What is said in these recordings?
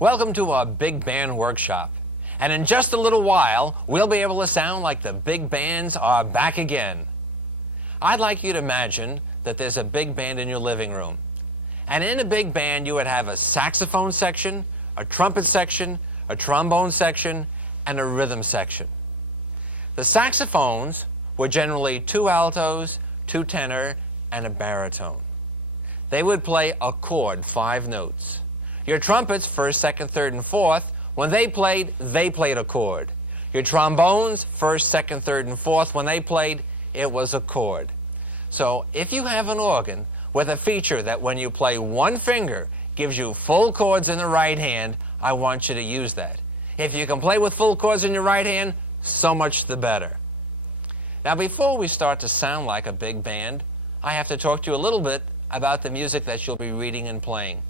Welcome to our big band workshop. And in just a little while, we'll be able to sound like the big bands are back again. I'd like you to imagine that there's a big band in your living room. And in a big band, you would have a saxophone section, a trumpet section, a trombone section, and a rhythm section. The saxophones were generally 2 altos, 2 tenor, and a baritone. They would play a chord, 5 notes. Your trumpets, 1st, 2nd, 3rd, and 4th, when they played a chord. Your trombones, 1st, 2nd, 3rd, and 4th, when they played, it was a chord. So if you have an organ with a feature that when you play one finger gives you full chords in the right hand, I want you to use that. If you can play with full chords in your right hand, so much the better. Now before we start to sound like a big band, I have to talk to you a little bit about the music that you'll be reading and playing.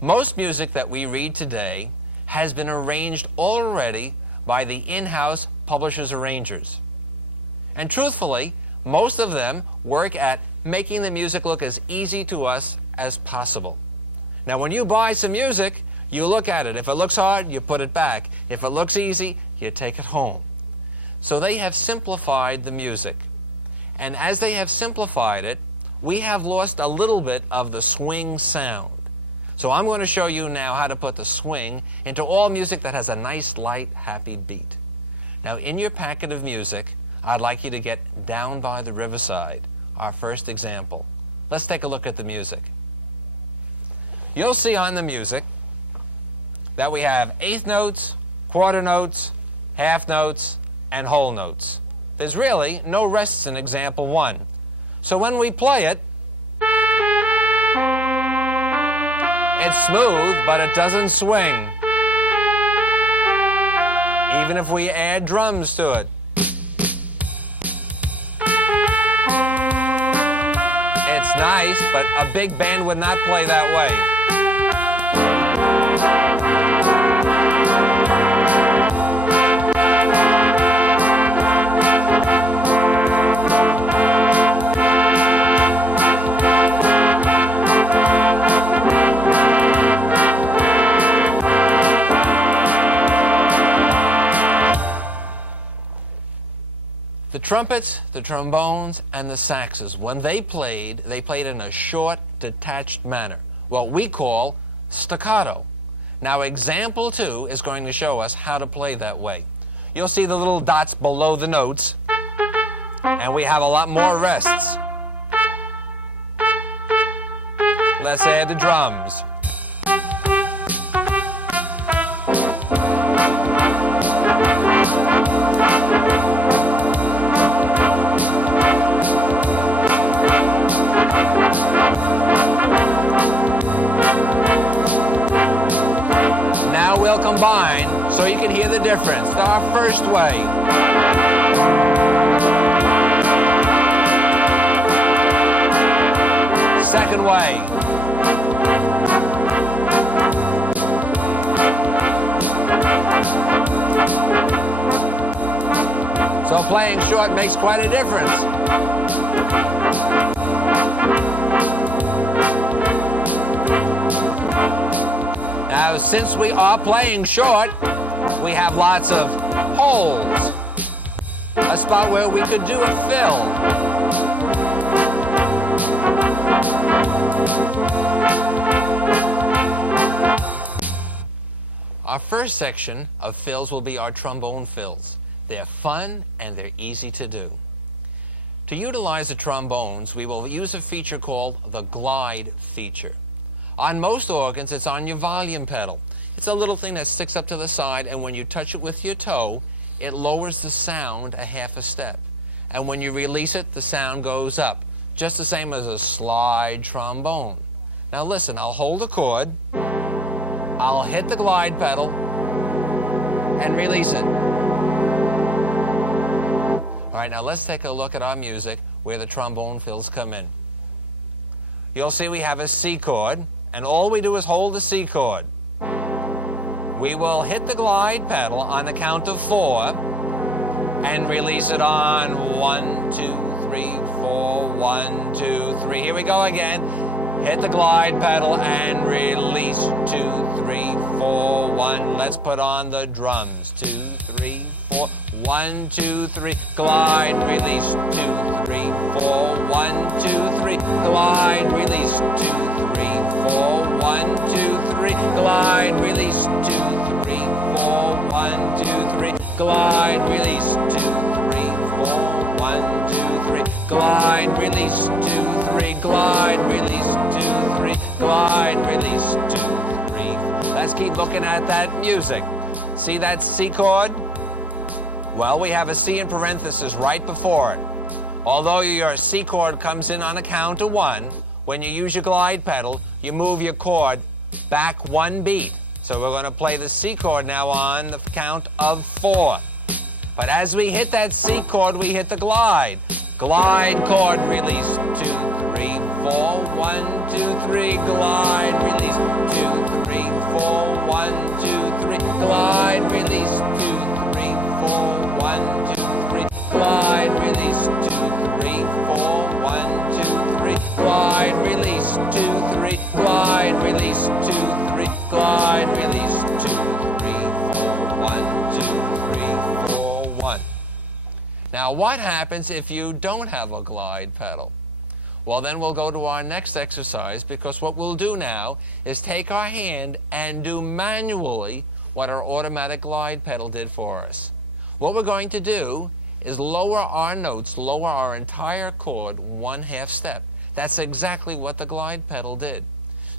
Most music that we read today has been arranged already by the in-house publishers' arrangers. And truthfully, most of them work at making the music look as easy to us as possible. Now when you buy some music, you look at it. If it looks hard, you put it back. If it looks easy, you take it home. So they have simplified the music. And as they have simplified it, we have lost a little bit of the swing sound. So I'm going to show you now how to put the swing into all music that has a nice, light, happy beat. Now in your packet of music, I'd like you to get Down by the Riverside, our first example. Let's take a look at the music. You'll see on the music that we have 1/8 notes, quarter notes, half notes, and whole notes. There's really no rests in example 1. So when we play it, it's smooth, but it doesn't swing. Even if we add drums to it. It's nice, but a big band would not play that way. The trumpets, the trombones, and the saxes, when they played in a short, detached manner, what we call staccato. Now, example 2 is going to show us how to play that way. You'll see the little dots below the notes, and we have a lot more rests. Let's add the drums. Now we'll combine so you can hear the difference. Our first way. Second way. So playing short makes quite a difference. Now, since we are playing short, we have lots of holes. A spot where we could do a fill. Our first section of fills will be our trombone fills. They're fun and they're easy to do. To utilize the trombones, we will use a feature called the glide feature. On most organs, it's on your volume pedal. It's a little thing that sticks up to the side, and when you touch it with your toe, it lowers the sound a half a step. And when you release it, the sound goes up, just the same as a slide trombone. Now listen, I'll hold a chord, I'll hit the glide pedal, and release it. All right, now let's take a look at our music where the trombone fills come in. You'll see we have a C chord, and all we do is hold the C chord. We will hit the glide pedal on the count of 4 and release it on 1, 2, 3, 4, 1, 2, 3. Here we go again. Hit the glide pedal and release 2, 3, 4, let's put on the drums. 2, 3, 4. 1, 2, 3. Glide, release. 2, 3, 4. 1, 2, 3. Glide, release. 2, 3, 4. 1, 2, 3. Glide, release. 2, 3, 4. 1, 2, 3. Glide, release. 2, 3, 4. 1, 2, 3. Glide, release. 2, 3. Glide, release. 2, 3. Glide, release. 2, 3. Let's keep looking at that music. See that C chord? Well, we have a C in parenthesis right before it. Although your C chord comes in on a count of 1, when you use your glide pedal, you move your chord back 1 beat. So we're going to play the C chord now on the count of 4. But as we hit that C chord, we hit the glide. Glide chord, release. 2, 3, 4. 1, 2, 3. Glide, release. 2, 3, 4. 1, 2, 3. Glide, release. 2, 3, 4. 1, 2, 3. Glide, release. 2, 3, 4. 1, 2, 3. Glide, release. 2, 3. Glide, release. 2, 3. Glide, release. 2, 3, 4. 1, 2, 3, 4, 1. Now, what happens if you don't have a glide pedal? Well, then we'll go to our next exercise, because what we'll do now is take our hand and do manually what our automatic glide pedal did for us. What we're going to do is lower our notes, lower our entire chord 1/2 step. That's exactly what the glide pedal did.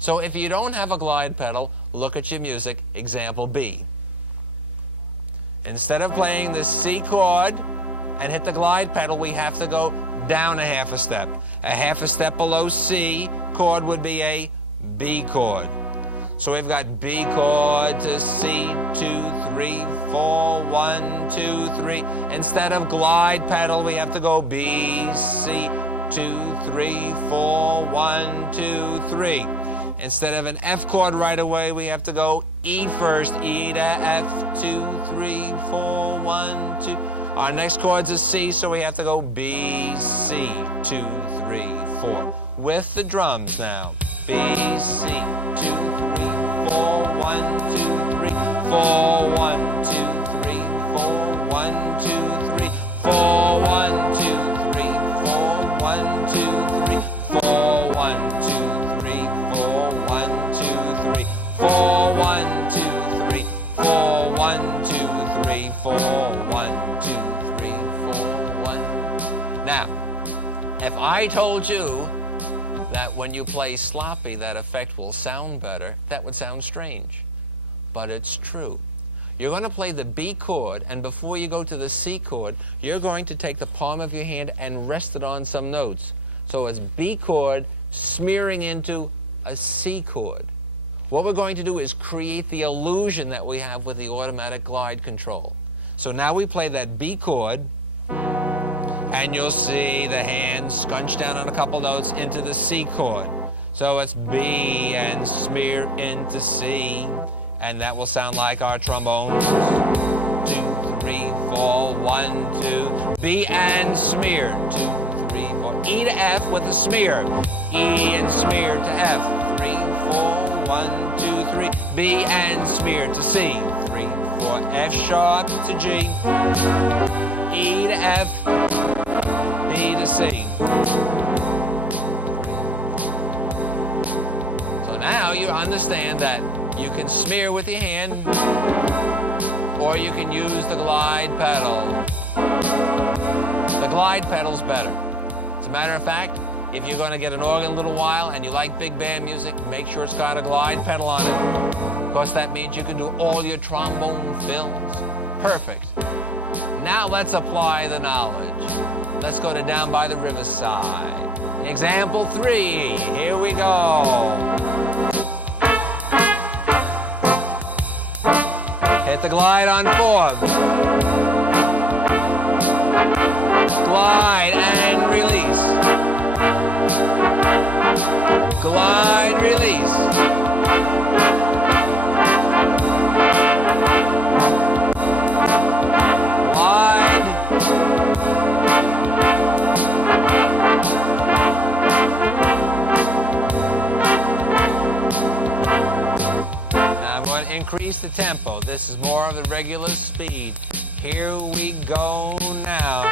So if you don't have a glide pedal, look at your music, example B. Instead of playing the C chord and hit the glide pedal, we have to go down 1/2 step. 1/2 step below C chord would be a B chord. So we've got B chord to C, 2, 3, 4, 1, 2, 3. Instead of glide pedal, we have to go B, C, 2, 3, 4, 1, 2, 3. Instead of an F chord right away, we have to go E first. E to F, 2, 3, 4, 1, 2. Our next chord's a C, so we have to go B, C, 2, 3, 4. With the drums now. B, C, 2, 3, 4, 1, 2, 3, 4, 1, 2, 3, 4, 1, 2, 3, 4, 1, 2, 3, 4, 1, 2, 3, 4, 1, 2, 3, 4, 1, 2, 3, 4, 1, 2, 3, 4, 1, 2, 3, 4, 1, 2, 3, 4, 1. Now, if I told you that when you play sloppy, that effect will sound better, that would sound strange. But it's true. You're going to play the B chord, and before you go to the C chord, you're going to take the palm of your hand and rest it on some notes. So it's B chord smearing into a C chord. What we're going to do is create the illusion that we have with the automatic glide control. So now we play that B chord, and you'll see the hand scunch down on a couple notes into the C chord. So it's B and smear into C, and that will sound like our trombones. 2, 3, 4, 1, 2. B and smear. 2, 3, 4. E to F with a smear. E and smear to F. 3, 4, 1, 2, 3. B and smear to C. 3, 4. F sharp to G. E to F. B to C. So now you understand that you can smear with your hand, or you can use the glide pedal. The glide pedal's better. As a matter of fact, if you're going to get an organ in a little while and you like big band music, make sure it's got a glide pedal on it. Because that means you can do all your trombone fills. Perfect. Now let's apply the knowledge. Let's go to Down by the Riverside. Example 3. Here we go. Hit the glide on 4. Glide and release. Glide, release. Glide. Now I'm going going to increase the tempo. This is more of the regular speed. Here we go now.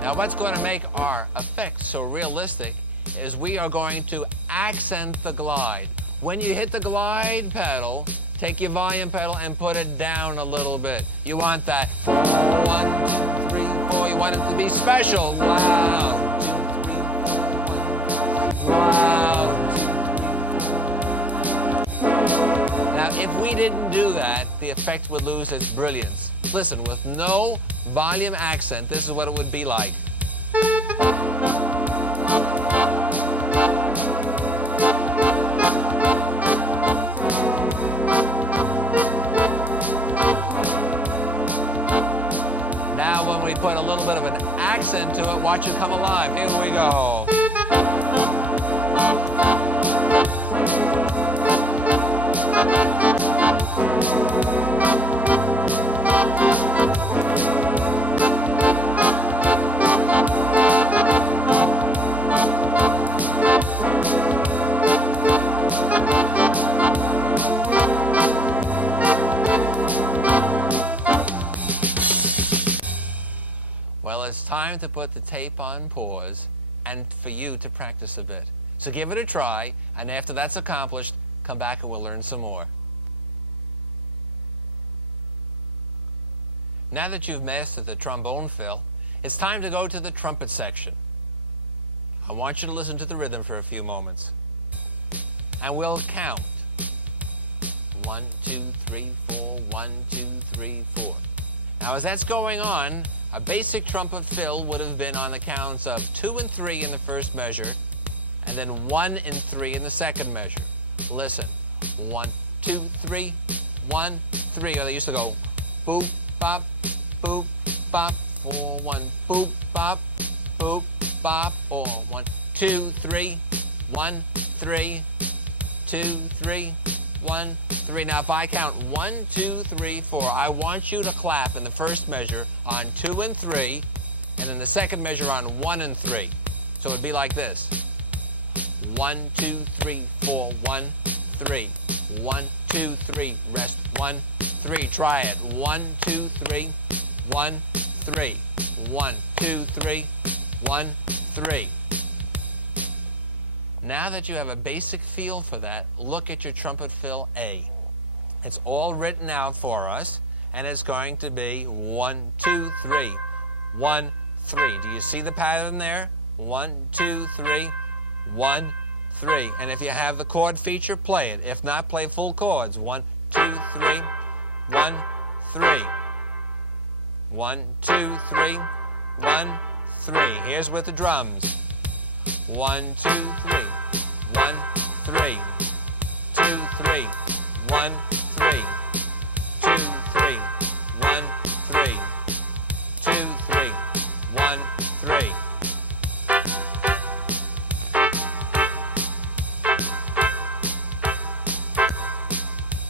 Now, what's going to make our effect so realistic is we are going to accent the glide. When you hit the glide pedal, take your volume pedal and put it down a little bit. You want that 1, 2, 3, 4. You want it to be special. Loud. 2, 3, 4, 1. Loud. 2, 3, 4. Now, if we didn't do that, the effect would lose its brilliance. Listen, with no volume accent, this is what it would be like. Now, when we put a little bit of an accent to it, watch it come alive. Here we go. Well, it's time to put the tape on pause and for you to practice a bit. So give it a try, and after that's accomplished, come back and we'll learn some more. Now that you've mastered the trombone fill, it's time to go to the trumpet section. I want you to listen to the rhythm for a few moments. And we'll count. 1, 2, 3, 4, 1, 2, 3, 4. Now, as that's going on, a basic trumpet fill would have been on the counts of 2 and 3 in the first measure, and then 1 and 3 in the second measure. Listen. 1, 2, 3, 1, 3. Or they used to go boop, bop, 4, 1, boop, bop, 4, 1, 2, 3, 1, 3, 2, 3, 1, 3. Now, if I count 1, 2, 3, 4, I want you to clap in the first measure on 2 and 3, and in the second measure on 1 and 3. So it'd be like this. 1, 2, 3, 4, 1, 3. 1, 2, 3, rest 1, 3. Try it. 1, 2, 3, 1, 3. 1, 2, 3, 1, 3. Now that you have a basic feel for that, look at your trumpet fill A. It's all written out for us, and it's going to be 1, 2, 3, 1, 3. Do you see the pattern there? 1, 2, 3, 1, 3. And if you have the chord feature, play it. If not, play full chords. 1, 2, 3, 1, 3. 1, 2, 3, 1, 3. Here's with the drums. 1, 2, 3, 1, 3. 2, 3, 1, 3. 2, 3, 1, 3. 2, 3, 1, 3.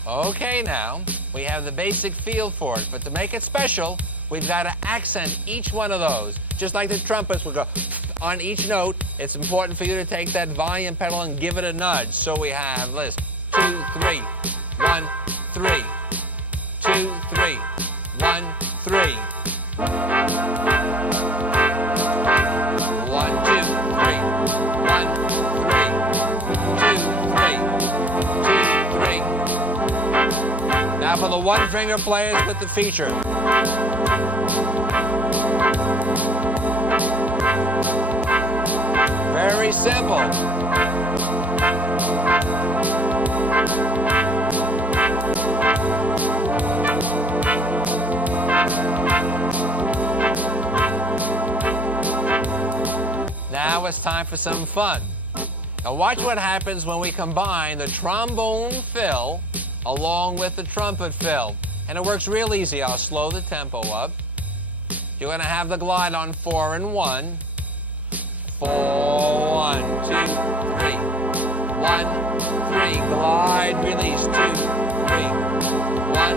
Okay, now, we have the basic feel for it, but to make it special, we've got to accent each one of those. Just like the trumpets will go on each note, it's important for you to take that volume pedal and give it a nudge. So we have this, 2, 3, 1, 3. 2, 3, 1, 3. 1, 2, 3, 1, 3. 2, 3, 2, 3. Now for the one-finger players with the feature. Very simple. Now it's time for some fun. Now watch what happens when we combine the trombone fill along with the trumpet fill. And it works real easy. I'll slow the tempo up. You're going to have the glide on 4 and 1. 4, 1, 2, 3. 1, 3, glide, release, 2, 3. 1,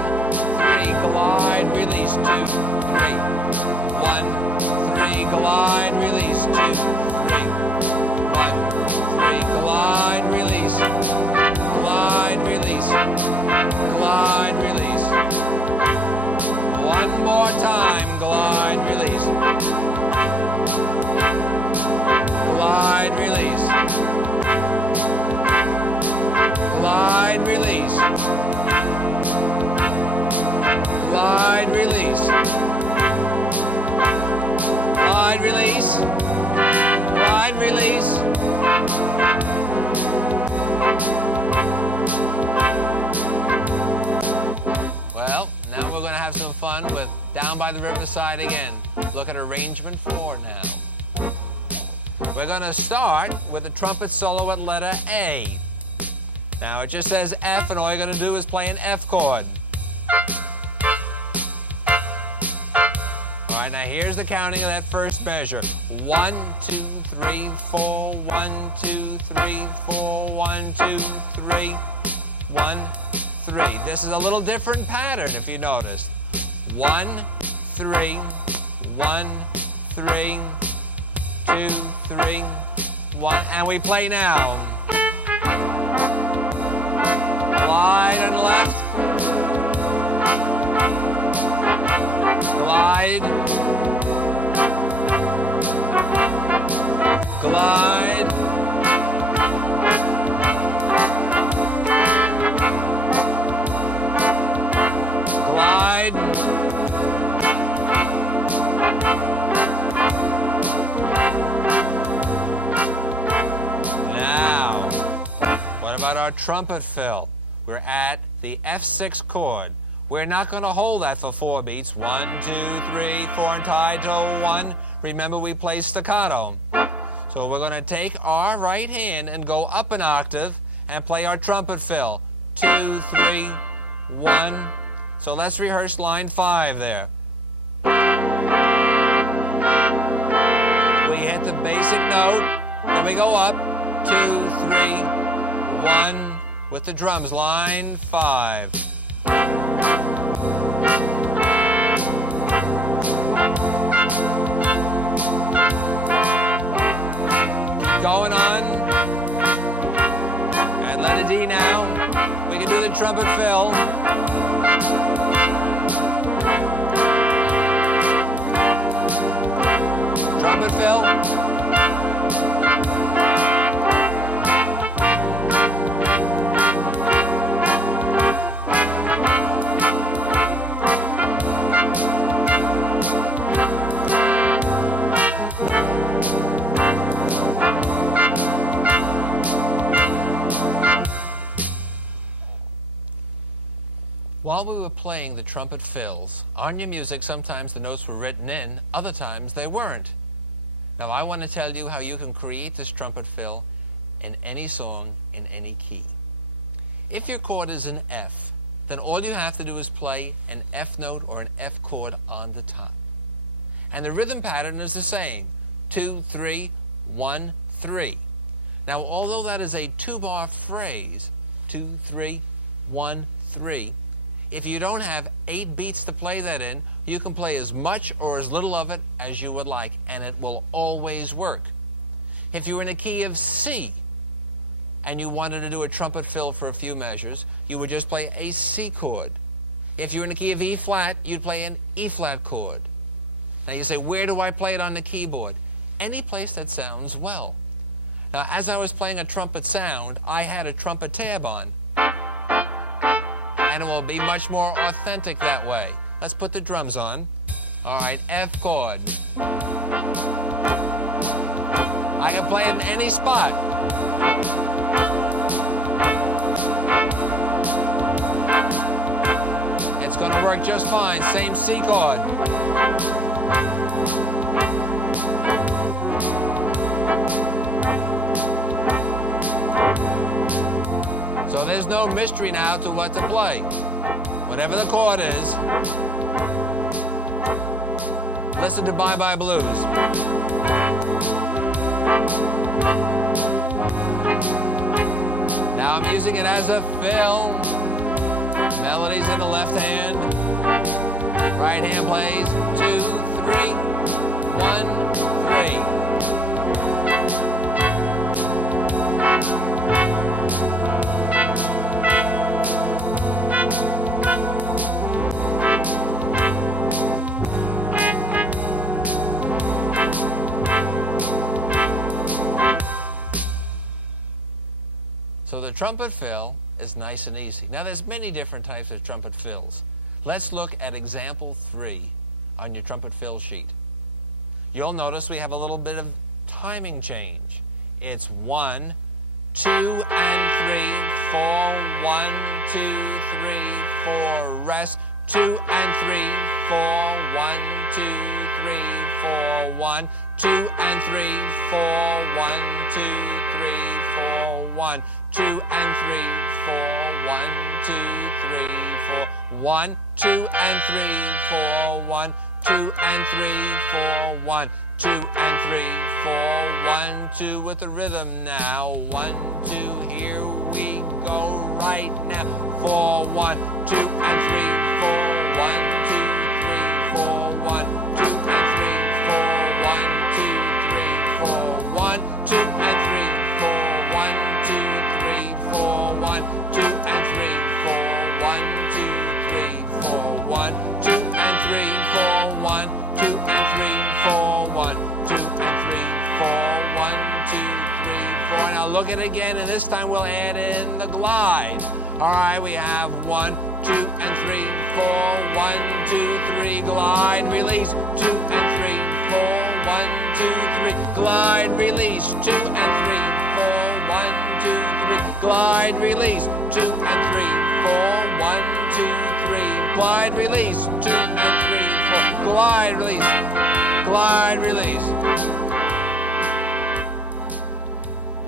3, glide, release, 2, 3. 1, 3, glide, release, 2, 3. 1, 3, glide, release, glide, release, glide, release. One more time, glide, release. Glide, release. Glide, release. Glide, release. Glide, release. Glide, release. Well, now we're going to have some fun with Down by the Riverside again. Look at arrangement 4 now. We're going to start with the trumpet solo at letter A. Now it just says F, and all you're going to do is play an F chord. All right, now here's the counting of that first measure. 1, 2, 3, 4, 1, 2, 3, 4, 1, 2, 3, 1, 3. This is a little different pattern if you noticed. 1, 3, 1, 3, 2, 3, 1, and we play now. Glide on the left. Glide. Glide. Glide. Now, what about our trumpet fill? We're at the F6 chord. We're not going to hold that for 4 beats. 1, 2, 3, 4, and tied to 1. Remember, we play staccato. So we're going to take our right hand and go up an octave and play our trumpet fill. 2, 3, 1. So let's rehearse line 5 there. We hit the basic note, then we go up. 2, 3, 1. With the drums, line 5. Going on. And letter D now. We can do the trumpet fill. Trumpet fill. While we were playing the trumpet fills, on your music, sometimes the notes were written in, other times they weren't. Now I want to tell you how you can create this trumpet fill in any song, in any key. If your chord is an F, then all you have to do is play an F note or an F chord on the top. And the rhythm pattern is the same, 2, 3, 1, 3. Now although that is a 2-bar phrase, 2, 3, 1, 3, if you don't have 8 beats to play that in, you can play as much or as little of it as you would like, and it will always work. If you're in a key of C and you wanted to do a trumpet fill for a few measures, you would just play a C chord. If you're in a key of E flat, you'd play an E flat chord. Now you say, where do I play it on the keyboard? Any place that sounds well. Now as I was playing a trumpet sound, I had a trumpet tab on. And it will be much more authentic that way. Let's put the drums on. All right, F chord. I can play it in any spot. It's going to work just fine. Same C chord. So there's no mystery now to what to play. Whatever the chord is. Listen to Bye Bye Blues. Now I'm using it as a fill. Melody's in the left hand. Right hand plays 2, 3, 1, 3. So the trumpet fill is nice and easy. Now there's many different types of trumpet fills. Let's look at example 3 on your trumpet fill sheet. You'll notice we have a little bit of timing change. It's 1, 2, and 3, 4, 1, 2, 3, 4, rest, 2 and 3, 4, 1, 2, 3, 4, 1, 2 and 3, 4, 1, 2, 3, 4, 1, 2 and 3, 4, 1, 2, 3, 4, 1, 2 and 3, 4, 1, 2 and 3, 4, 1, 2 and 3, 4, 1, 2 with the rhythm now. 1, 2, here we go right now. 4, 1, 2 and 3, 4, 1, 2, 3, 4, 1, 2 and 3, 4, 1, 2, 3, 4, 1, 2 and 3, 4, 1, 2, 3, 4, 1, 2 and 3, 4, 1, 2, 3, 4, 1, 2 and 3, 4, 1, 2 and 3, 4, 1, 2 and 3, 4, 1, 2, 3, 4. Now look at it again, and this time we'll add in the glide. All right, we have 1, 2 and 3, 4, 1, 2, 3, glide, release, 2 and 3, 4, 1, 2, 3, glide, release, 2 and 3, 4, 1, 2, 3, glide, release, 2 and 3, 4, 1, 2, 3, glide, release, 2 and 3, 4, glide, release, glide, release.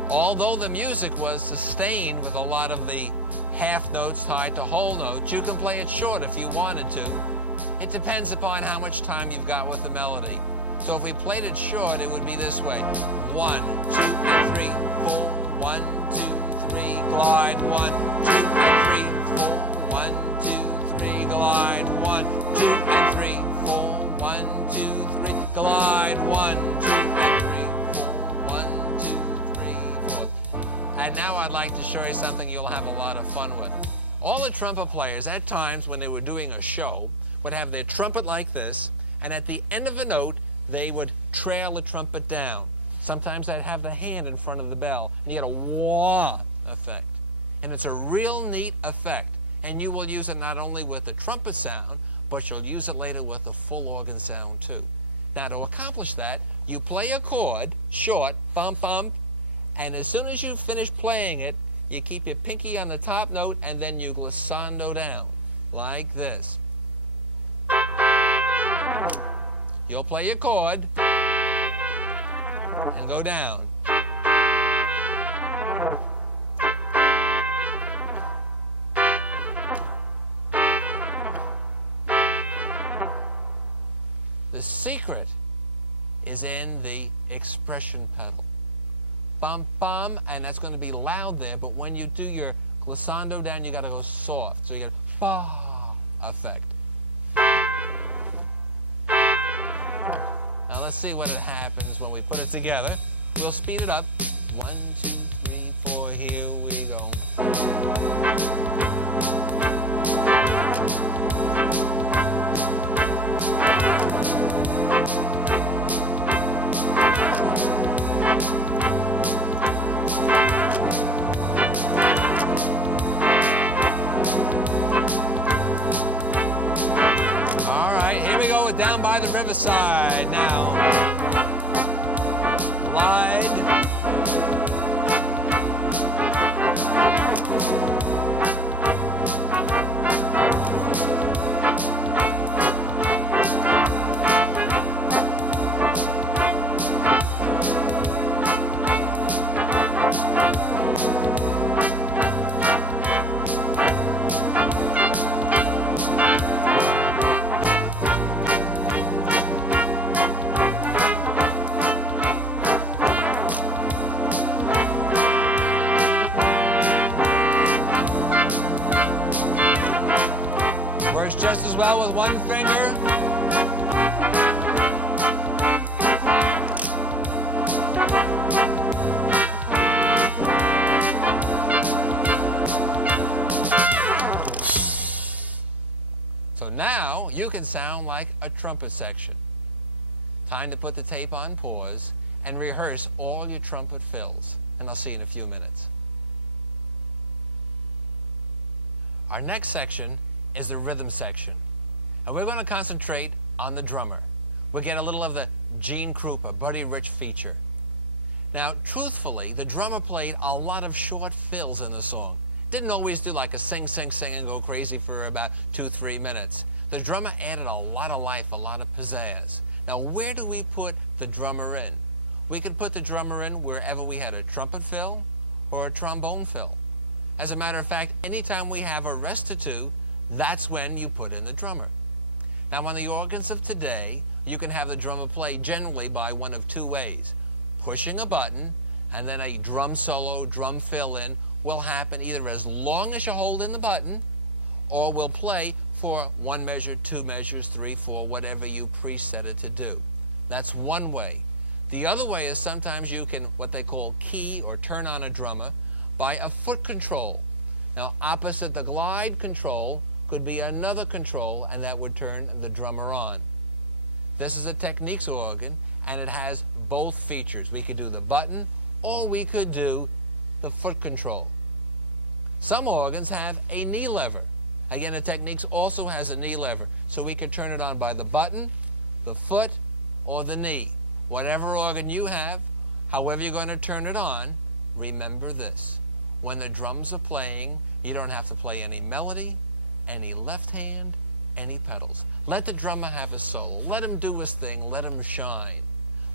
Although the music was sustained with a lot of the half notes tied to whole notes, you can play it short if you wanted to. It depends upon how much time you've got with the melody. So if we played it short, it would be this way. 1, 2, and 3, 4, 1, 2, 3, glide, 1, 2, and 3, 4, 1, 2, 3, glide, 1, 2, and 3, 4, 1, 2, 3, glide, 1, 2, and 3, 4, 1, 2, 3, 4. And now I'd like to show you something you'll have a lot of fun with. All the trumpet players, at times when they were doing a show, would have their trumpet like this, and at the end of a note, they would trail the trumpet down. Sometimes they'd have the hand in front of the bell, and you get a wah effect. And it's a real neat effect. And you will use it not only with the trumpet sound, but you'll use it later with the full organ sound too. Now to accomplish that, you play a chord, short, bump, bump, and as soon as you finish playing it, you keep your pinky on the top note, and then you glissando down, like this. You'll play your chord and go down. The secret is in the expression pedal. Bum, bum, and that's going to be loud there, but when you do your glissando down, you got to go soft. So you get a fa effect. Now let's see what happens when we put it together. We'll speed it up. 1, 2, 3, 4, here we go. All right, here we go with Down by the Riverside now. Glide. with one finger. So now you can sound like a trumpet section. Time to put the tape on pause and rehearse all your trumpet fills. And I'll see you in a few minutes. Our next section is the rhythm section. And we're going to concentrate on the drummer. We'll get a little of the Gene Krupa, Buddy Rich feature. Now, truthfully, the drummer played a lot of short fills in the song. Didn't always do like a sing, sing, sing and go crazy for about 2-3 minutes. The drummer added a lot of life, a lot of pizzazz. Now, where do we put the drummer in? We could put the drummer in wherever we had a trumpet fill or a trombone fill. As a matter of fact, anytime we have a recitative, that's when you put in the drummer. Now, on the organs of today, you can have the drummer play generally by one of two ways. Pushing a button, and then a drum solo, drum fill-in will happen either as long as you hold in the button, or will play for 1 measure, 2 measures, 3, 4, whatever you preset it to do. That's one way. The other way is sometimes you can, what they call key or turn on a drummer, by a foot control. Now, opposite the glide control could be another control, and that would turn the drummer on. This is a Techniques organ, and it has both features. We could do the button, or we could do the foot control. Some organs have a knee lever. Again, the Techniques also has a knee lever, so we could turn it on by the button, the foot, or the knee. Whatever organ you have, however you're going to turn it on, remember this. When the drums are playing, you don't have to play any melody, any left hand, any pedals. Let the drummer have his solo. Let him do his thing. Let him shine.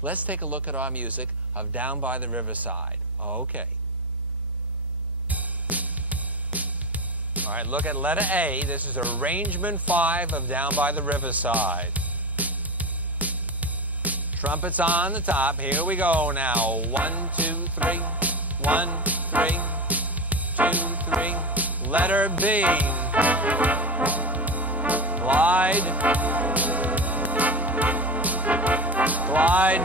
Let's take a look at our music of Down by the Riverside. Okay. All right, look at letter A. This is arrangement 5 of Down by the Riverside. Trumpets on the top. Here we go now. 1, 2, 3. 1, 3. 2, 3. Letter B. Glide. Glide.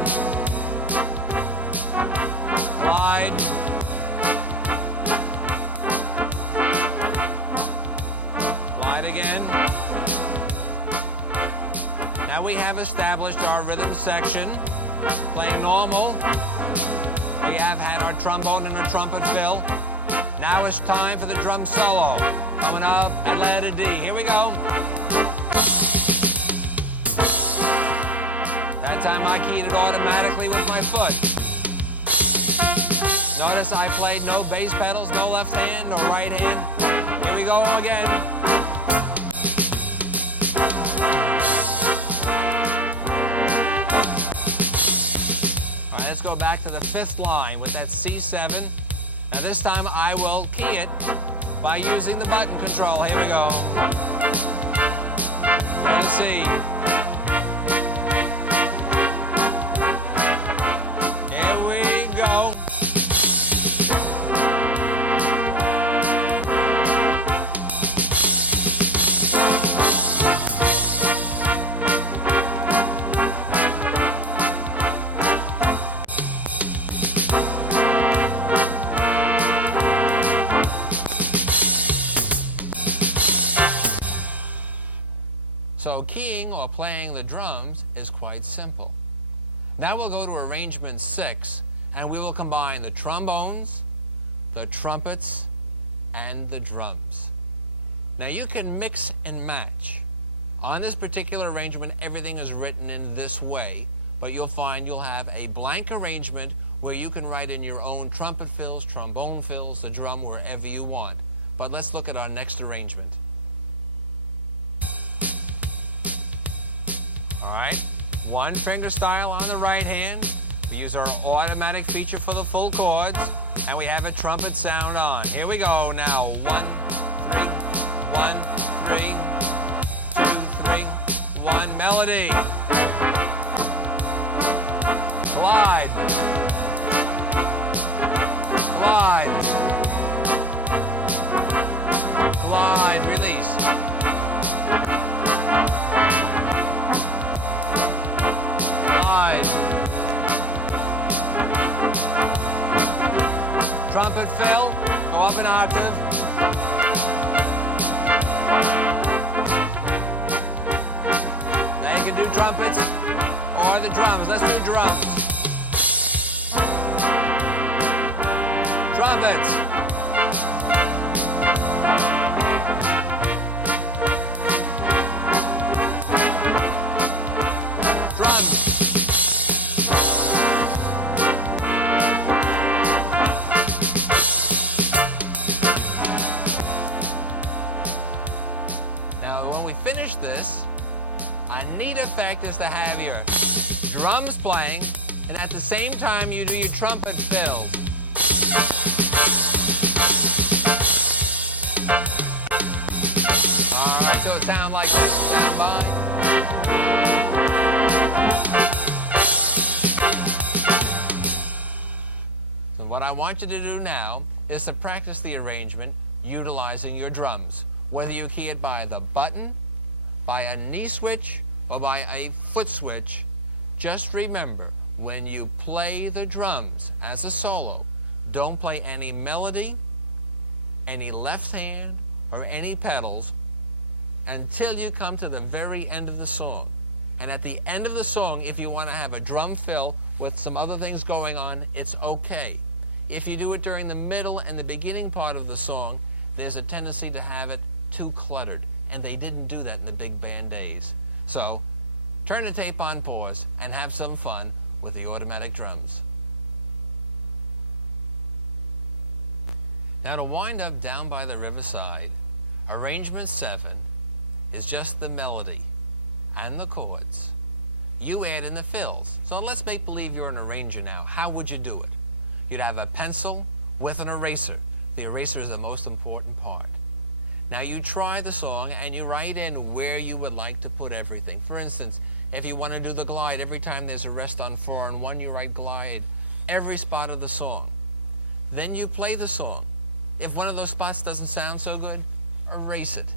Glide. Glide again. Now we have established our rhythm section. Playing normal. We have had our trombone and a trumpet fill. Now it's time for the drum solo. Coming up at letter D. Here we go. That time I keyed it automatically with my foot. Notice I played no bass pedals, no left hand, no right hand. Here we go again. All right, let's go back to the 5th line with that C7. Now this time I will key it by using the button control. Here we go. Let's see. Here we go. So keying or playing the drums is quite simple. Now we'll go to arrangement 6, and we will combine the trombones, the trumpets, and the drums. Now you can mix and match. On this particular arrangement, everything is written in this way, but you'll find you'll have a blank arrangement where you can write in your own trumpet fills, trombone fills, the drum, wherever you want. But let's look at our next arrangement. All right, 1 finger style on the right hand. We use our automatic feature for the full chords, and we have a trumpet sound on. Here we go now. 1, 3, 1, 3, 2, 3, 1. Melody. Glide. Glide. Glide. Release. glide. Trumpet fill, go up an octave. Now you can do trumpets or the drums. Let's do drums. Trumpets. Drums. Now, when we finish this, a neat effect is to have your drums playing, and at the same time you do your trumpet fills. All right, so it sounds like this. Stand by. So what I want you to do now is to practice the arrangement utilizing your drums. Whether you key it by the button, by a knee switch, or by a foot switch, just remember, when you play the drums as a solo, don't play any melody, any left hand, or any pedals until you come to the very end of the song. And at the end of the song, if you want to have a drum fill with some other things going on, it's okay. If you do it during the middle and the beginning part of the song, there's a tendency to have it too cluttered, and they didn't do that in the big band days. So turn the tape on pause and have some fun with the automatic drums. Now, to wind up Down by the Riverside, arrangement 7 is just the melody and the chords. You add in the fills. So let's make believe you're an arranger now. How would you do it? You'd have a pencil with an eraser. The eraser is the most important part. Now you try the song and you write in where you would like to put everything. For instance, if you want to do the glide, every time there's a rest on 4 and 1, you write glide every spot of the song. Then you play the song. If one of those spots doesn't sound so good, erase it.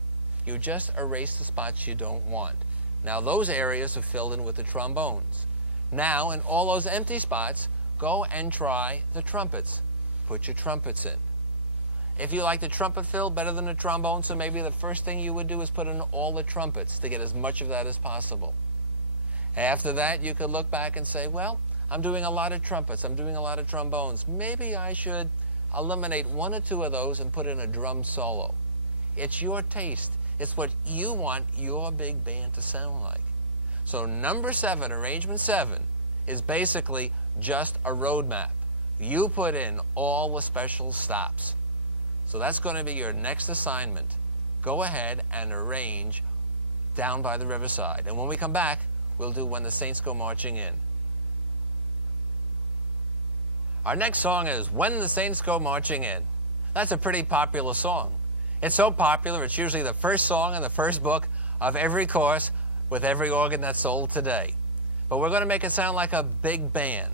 You just erase the spots you don't want. Now those areas are filled in with the trombones. Now in all those empty spots, go and try the trumpets. Put your trumpets in. If you like the trumpet fill better than the trombone, so maybe the first thing you would do is put in all the trumpets to get as much of that as possible. After that, you could look back and say, well, I'm doing a lot of trumpets, I'm doing a lot of trombones. Maybe I should eliminate 1 or 2 of those and put in a drum solo. It's your taste. It's what you want your big band to sound like. So number 7, arrangement 7, is basically just a roadmap. You put in all the special stops. So that's going to be your next assignment. Go ahead and arrange Down by the Riverside. And when we come back, we'll do When the Saints Go Marching In. Our next song is When the Saints Go Marching In. That's a pretty popular song. It's so popular, it's usually the first song in the first book of every course with every organ that's sold today. But we're going to make it sound like a big band.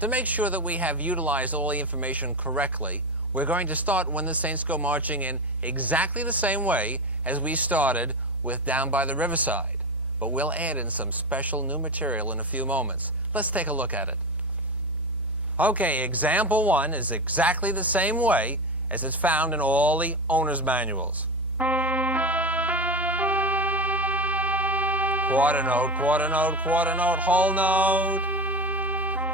To make sure that we have utilized all the information correctly, we're going to start When the Saints Go Marching In exactly the same way as we started with Down by the Riverside. But we'll add in some special new material in a few moments. Let's take a look at it. Okay, example 1 is exactly the same way as it's found in all the owner's manuals. Quarter note, quarter note, quarter note, whole note.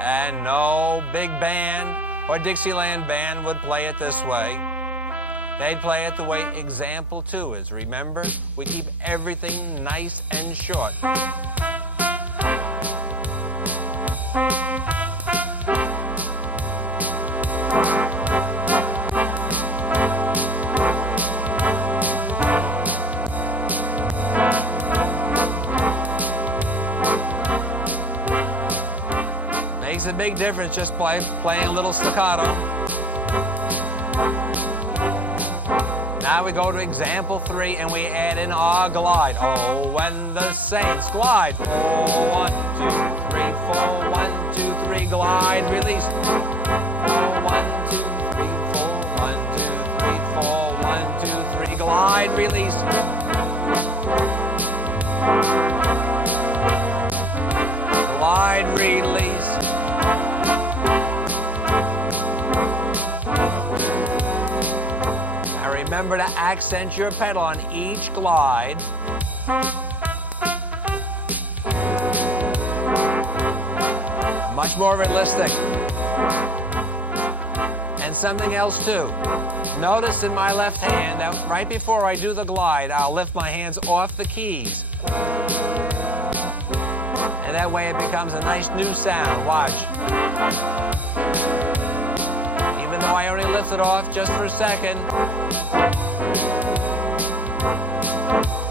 And no big band or Dixieland band would play it this way. They'd play it the way example 2 is. Remember, we keep everything nice and short. Makes a big difference just by playing a little staccato. Now we go to example 3 and we add in our glide. Oh, when the saints glide. 4, 1, 2, 3, 4, 1, 2, 3, glide, release. 4, 1, 2, 3, 4, 1, 2, 3, 4, 1, 2, 3, glide, release. So glide, release. Now remember to accent your pedal on each glide. Much more realistic. And something else too. Notice in my left hand that right before I do the glide, I'll lift my hands off the keys. And that way it becomes a nice new sound. Watch. Even though I only lift it off just for a second.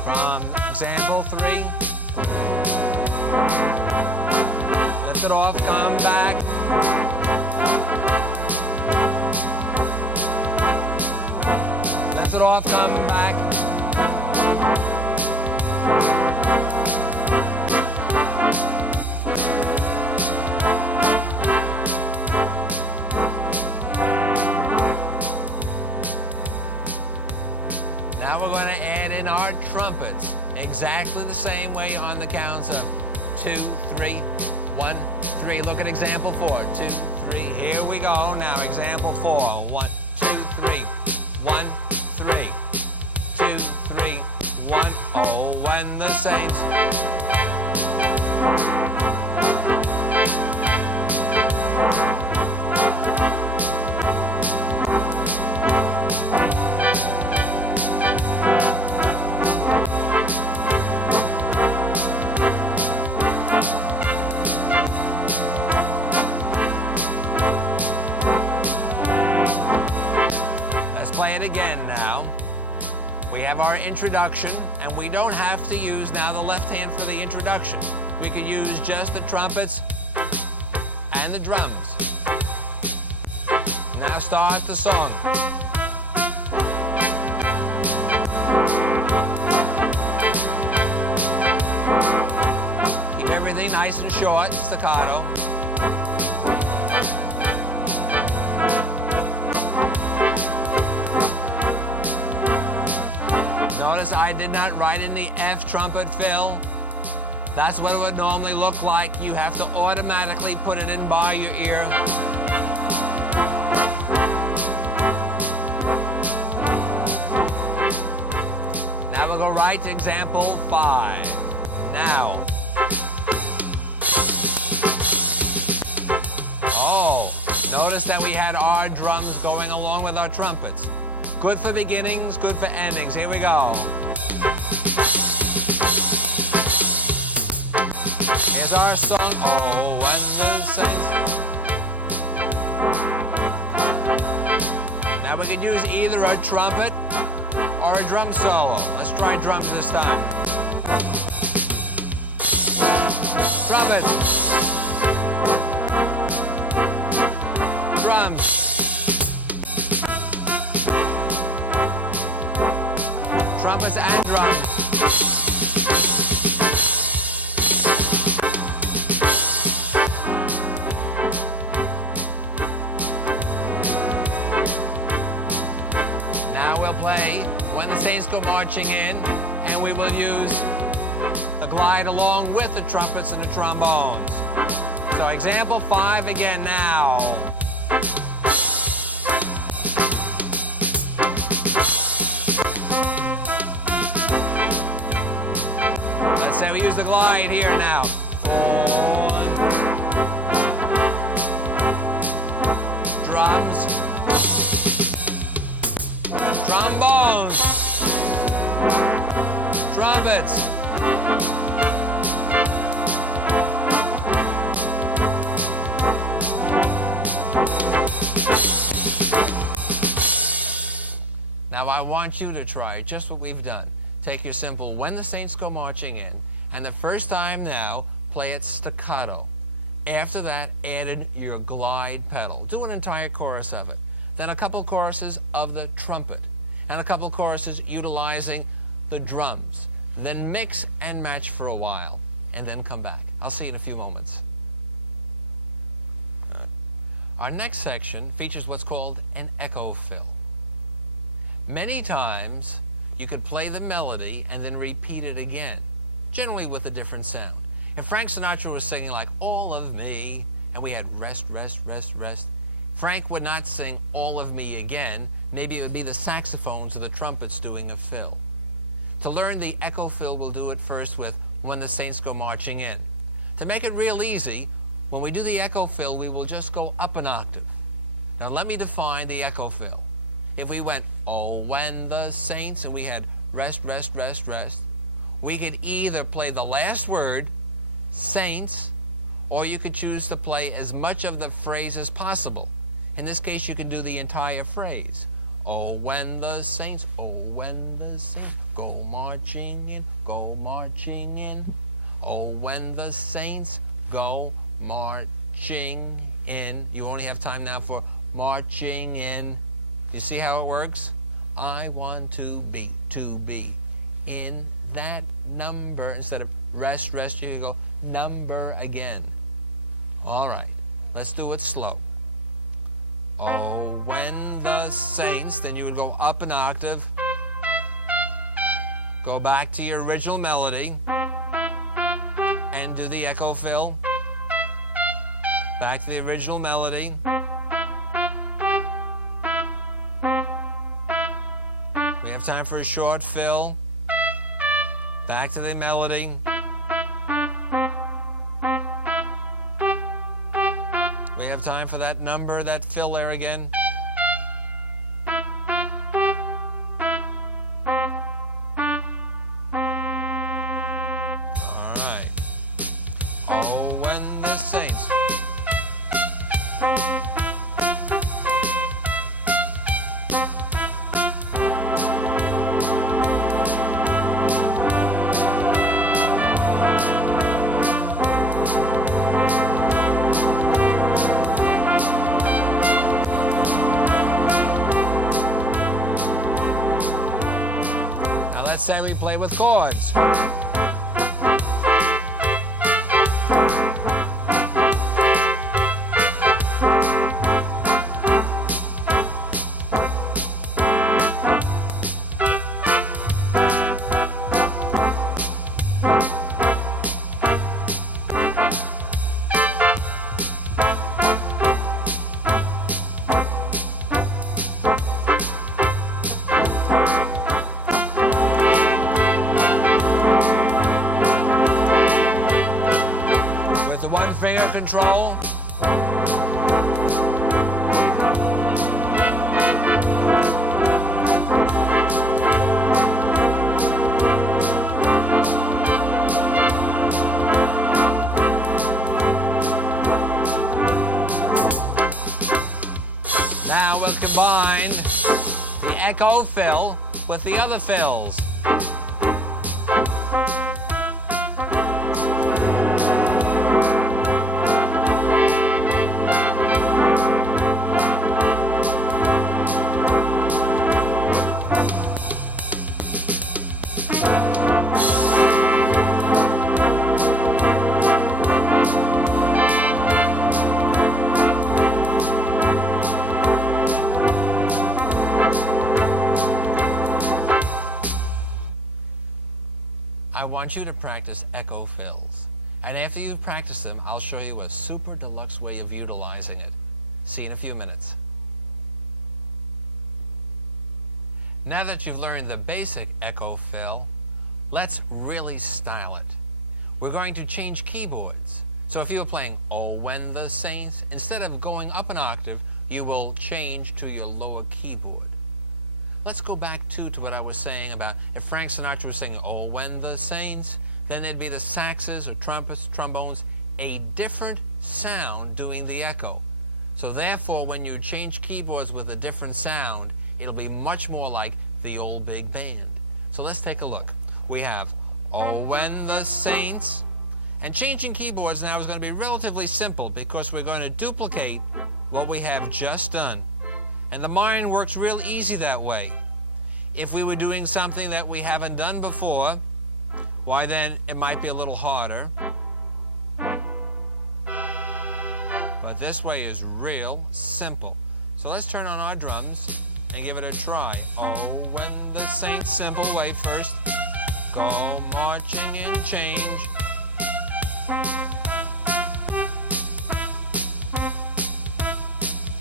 From example 3. Lift it off, come back. Lift it off, come back. Now we're going to add in our trumpets exactly the same way on the counts of 2, 3, 1, 3. Look at example 4. 2, 3. Here we go. Now example 4. 1, 2, 3. 1, 3. 2, 3. 1. Oh, when the saints. Play it again now. We have our introduction, and we don't have to use now the left hand for the introduction. We could use just the trumpets and the drums. Now start the song. Keep everything nice and short, staccato. Notice I did not write in the F trumpet fill. That's what it would normally look like. You have to automatically put it in by your ear. Now we'll go right to example 5. Now. Oh, notice that we had our drums going along with our trumpets. Good for beginnings, good for endings. Here we go. Here's our song. Oh, when the saints. Now we can use either a trumpet or a drum solo. Let's try drums this time. Trumpet. Drums. Trumpets and drums. Now we'll play When the Saints Go Marching In, and we will use the glide along with the trumpets and the trombones. So example 5 again now. Say we use the glide here now. 4. Drums. Trombones. Trumpets. Now I want you to try just what we've done. Take your simple When the Saints Go Marching In, and the first time now, play it staccato. After that, add in your glide pedal. Do an entire chorus of it. Then a couple choruses of the trumpet, and a couple choruses utilizing the drums. Then mix and match for a while, and then come back. I'll see you in a few moments. Our next section features what's called an echo fill. Many times, you could play the melody and then repeat it again, generally with a different sound. If Frank Sinatra was singing like All of Me, and we had rest, rest, rest, rest, Frank would not sing All of Me again. Maybe it would be the saxophones or the trumpets doing a fill. To learn the echo fill, we'll do it first with When the Saints Go Marching In. To make it real easy, when we do the echo fill, we will just go up an octave. Now let me define the echo fill. If we went, oh, when the saints, and we had rest, rest, rest, rest, we could either play the last word, saints, or you could choose to play as much of the phrase as possible. In this case, you can do the entire phrase. Oh, when the saints, go marching in, go marching in. Oh, when the saints go marching in. You only have time now for marching in. You see how it works? I want to be in that number. Instead of rest, rest, you can go number again. All right, let's do it slow. Oh, when the saints, then you would go up an octave, go back to your original melody, and do the echo fill. Back to the original melody. We have time for a short fill. Back to the melody. We have time for that number, that fill there again. All right. Oh, when the saints. Let's say we play with chords. One finger control. Now we'll combine the echo fill with the other fills. I want you to practice echo fills. And after you've practiced them, I'll show you a super deluxe way of utilizing it. See you in a few minutes. Now that you've learned the basic echo fill, let's really style it. We're going to change keyboards. So if you were playing Oh When the Saints, instead of going up an octave, you will change to your lower keyboard. Let's go back to what I was saying about if Frank Sinatra was singing Oh When the Saints, then there'd be the saxes or trumpets, trombones, a different sound doing the echo. So therefore, when you change keyboards with a different sound, it'll be much more like the old big band. So let's take a look. We have Oh When the Saints, and changing keyboards now is going to be relatively simple because we're going to duplicate what we have just done. And the mind works real easy that way. If we were doing something that we haven't done before, why then it might be a little harder. But this way is real simple. So let's turn on our drums and give it a try. Oh, when the saints, simple way first. Go marching in change.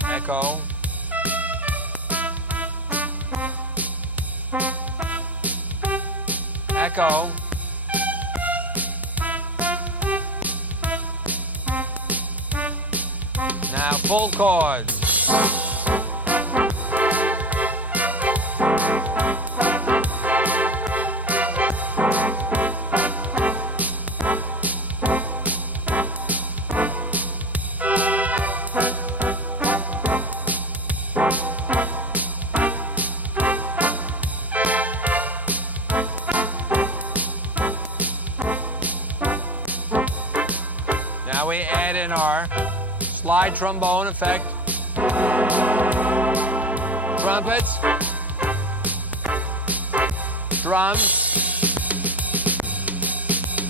Echo. Echo. Now full chords. Now we add in our slide trombone effect, trumpets, drums,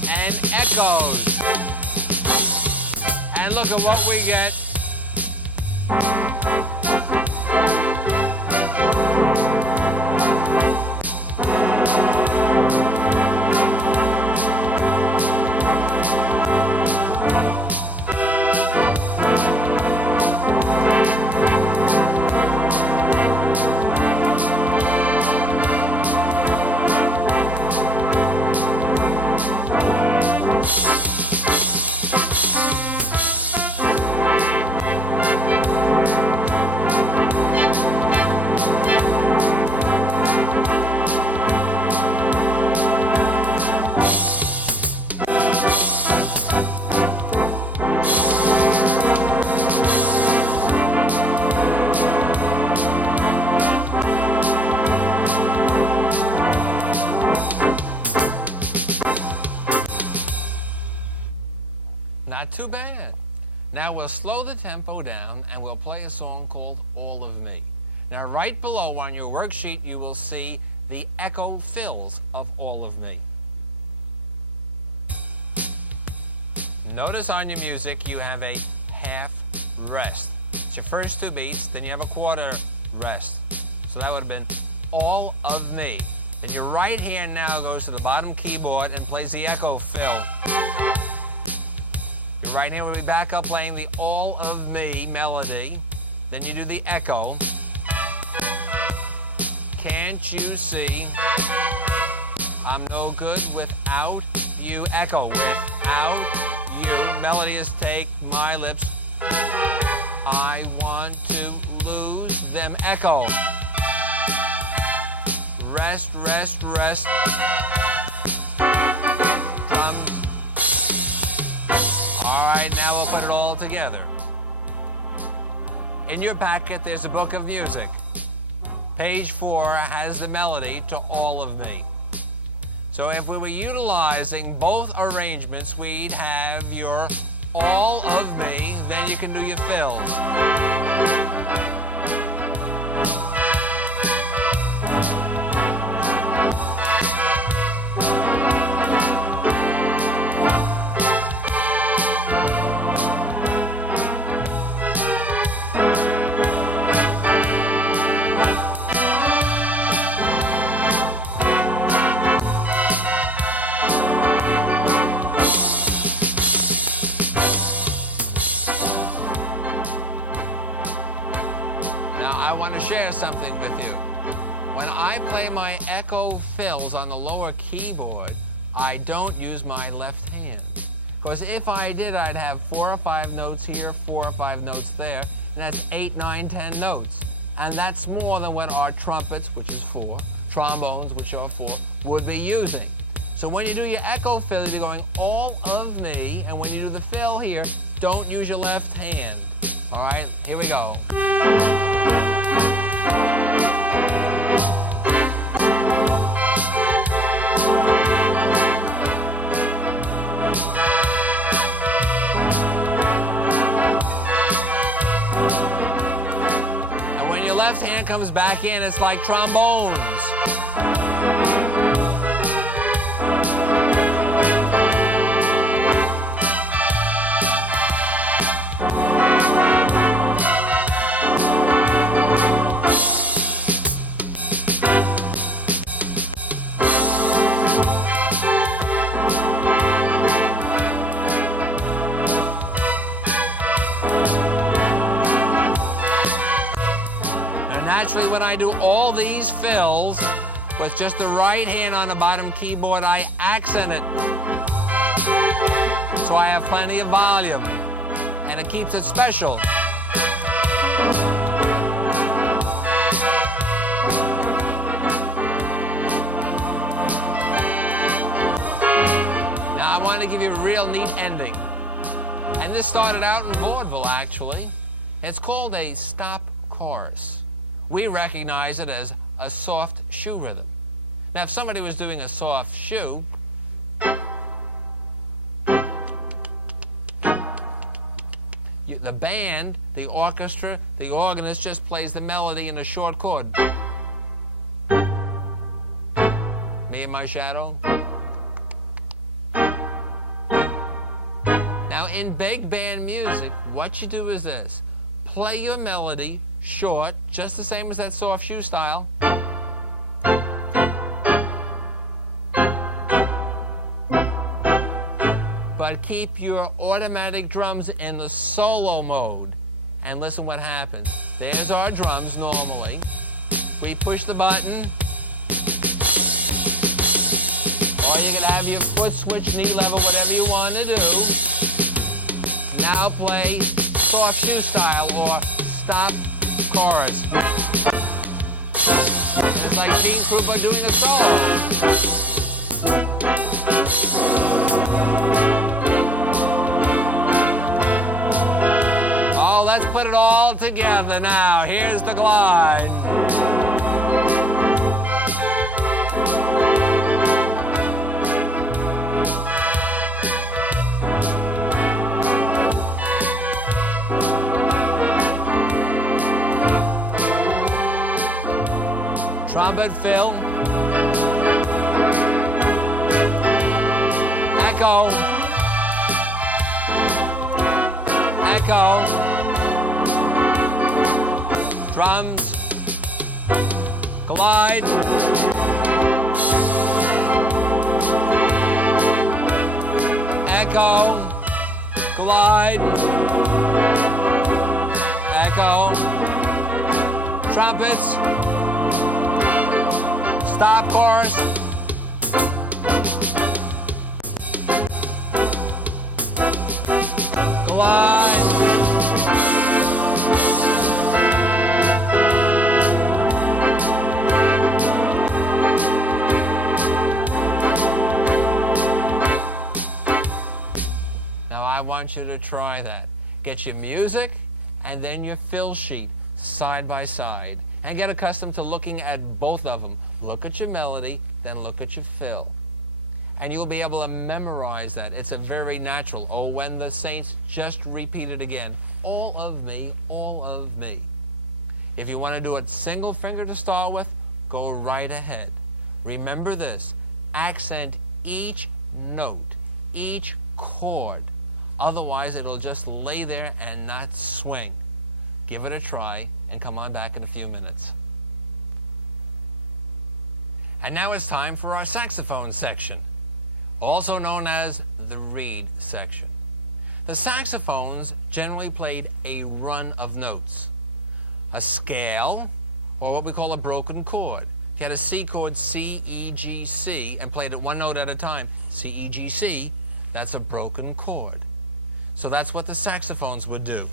and echoes. And look at what we get. Not too bad. Now we'll slow the tempo down and we'll play a song called All of Me. Now right below on your worksheet you will see the echo fills of All of Me. Notice on your music you have a half rest. It's your first two beats, then you have a quarter rest. So that would have been All of Me. Then your right hand now goes to the bottom keyboard and plays the echo fill. Your right hand will be back up playing the All of Me melody. Then you do the echo. Can't you see I'm no good without you? Echo. Without you. Melody is take my lips. I want to lose them. Echo. Rest, rest, rest. Drum. All right, now we'll put it all together. In your packet, there's a book of music. Page 4 has the melody to All of Me. So if we were utilizing both arrangements, we'd have your All of Me, then you can do your fills. I want to share something with you. When I play my echo fills on the lower keyboard, I don't use my left hand. Because if I did, I'd have 4 or 5 notes here, 4 or 5 notes there, and that's 8, 9, 10 notes. And that's more than what our trumpets, which is 4, trombones, which are 4, would be using. So when you do your echo fill, you'll be going All of Me, and when you do the fill here, don't use your left hand. All right, here we go. And when your left hand comes back in, it's like trombones. Naturally, when I do all these fills with just the right hand on the bottom keyboard, I accent it. So I have plenty of volume, and it keeps it special. Now I want to give you a real neat ending. And this started out in vaudeville, actually. It's called a stop chorus. We recognize it as a soft shoe rhythm. Now, if somebody was doing a soft shoe, the band, the orchestra, the organist just plays the melody in a short chord. Me and my shadow. Now, in big band music, what you do is this. Play your melody short, just the same as that soft shoe style. But keep your automatic drums in the solo mode. And listen what happens. There's our drums normally. We push the button. Or you can have your foot switch, knee level, whatever you want to do. Now play soft shoe style or stop chorus. And it's like Gene Krupa doing a solo. Oh, let's put it all together now. Here's the glide. Trumpet fill. Echo. Echo. Drums. Glide. Echo. Glide. Echo. Trumpets. Stop chorus. Glide. Now I want you to try that. Get your music and then your fill sheet side by side. And get accustomed to looking at both of them. Look at your melody, then look at your fill. And you'll be able to memorize that. It's a very natural. Oh, when the saints just repeat it again. All of me, all of me. If you want to do it single finger to start with, go right ahead. Remember this. Accent each note, each chord. Otherwise, it'll just lay there and not swing. Give it a try and come on back in a few minutes. And now it's time for our saxophone section, also known as the reed section. The saxophones generally played a run of notes. A scale, or what we call a broken chord. If you had a C chord, C, E, G, C, and played it one note at a time, C, E, G, C, that's a broken chord. So that's what the saxophones would do.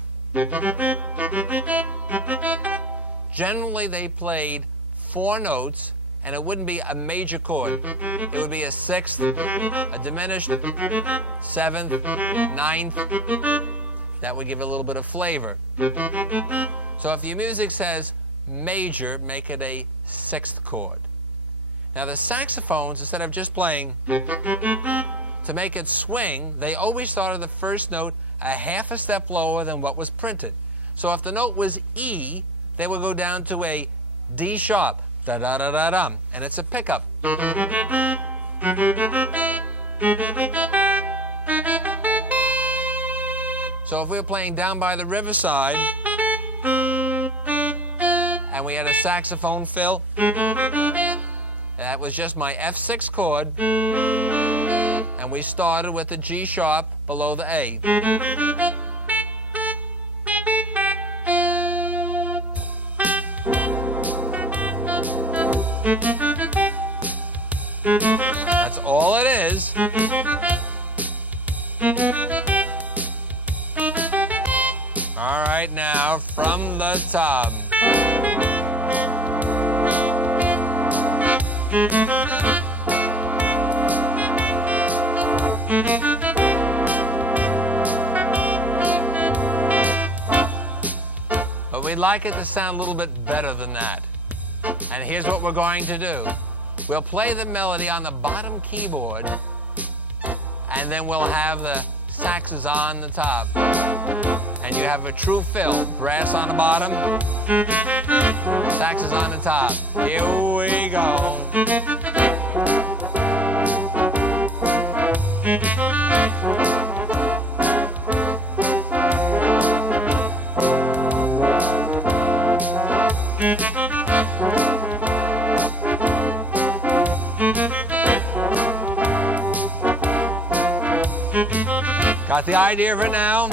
Generally, they played 4 notes, and it wouldn't be a major chord. It would be a 6th, a diminished, 7th, 9th. That would give it a little bit of flavor. So if your music says major, make it a 6th chord. Now the saxophones, instead of just playing, to make it swing, they always started the first note a half a step lower than what was printed. So if the note was E, they would go down to a D sharp, da-da-da-da-dum, and it's a pickup. So if we were playing Down by the Riverside, and we had a saxophone fill, that was just my F6 chord, and we started with the G sharp below the A. All right, now from the top. But we'd like it to sound a little bit better than that. And here's what we're going to do. We'll play the melody on the bottom keyboard, and then we'll have the saxes on the top. And you have a true fill. Brass on the bottom, saxes on the top. Here we go. Got the idea of it now?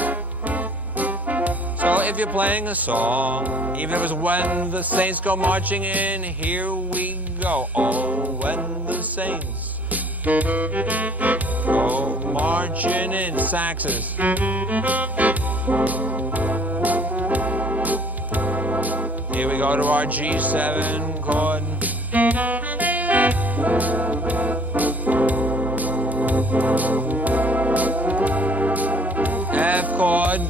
So if you're playing a song, even if it's When the Saints Go Marching In, here we go. Oh, when the saints go marching in, saxes. Here we go to our G7 chord. F chord.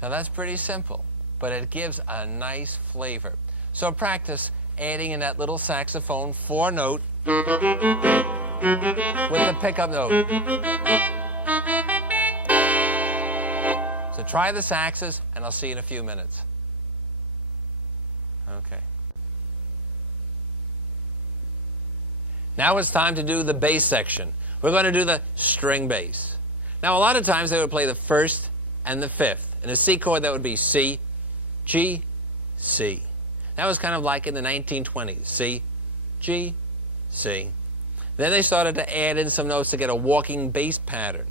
Now that's pretty simple, but it gives a nice flavor. So practice adding in that little saxophone 4-note with the pickup note. So try the saxes, and I'll see you in a few minutes. Okay. Now it's time to do the bass section. We're going to do the string bass. Now a lot of times they would play the first and the fifth. In a C chord, that would be C, G, C. That was kind of like in the 1920s. C, G, C. Then they started to add in some notes to get a walking bass pattern.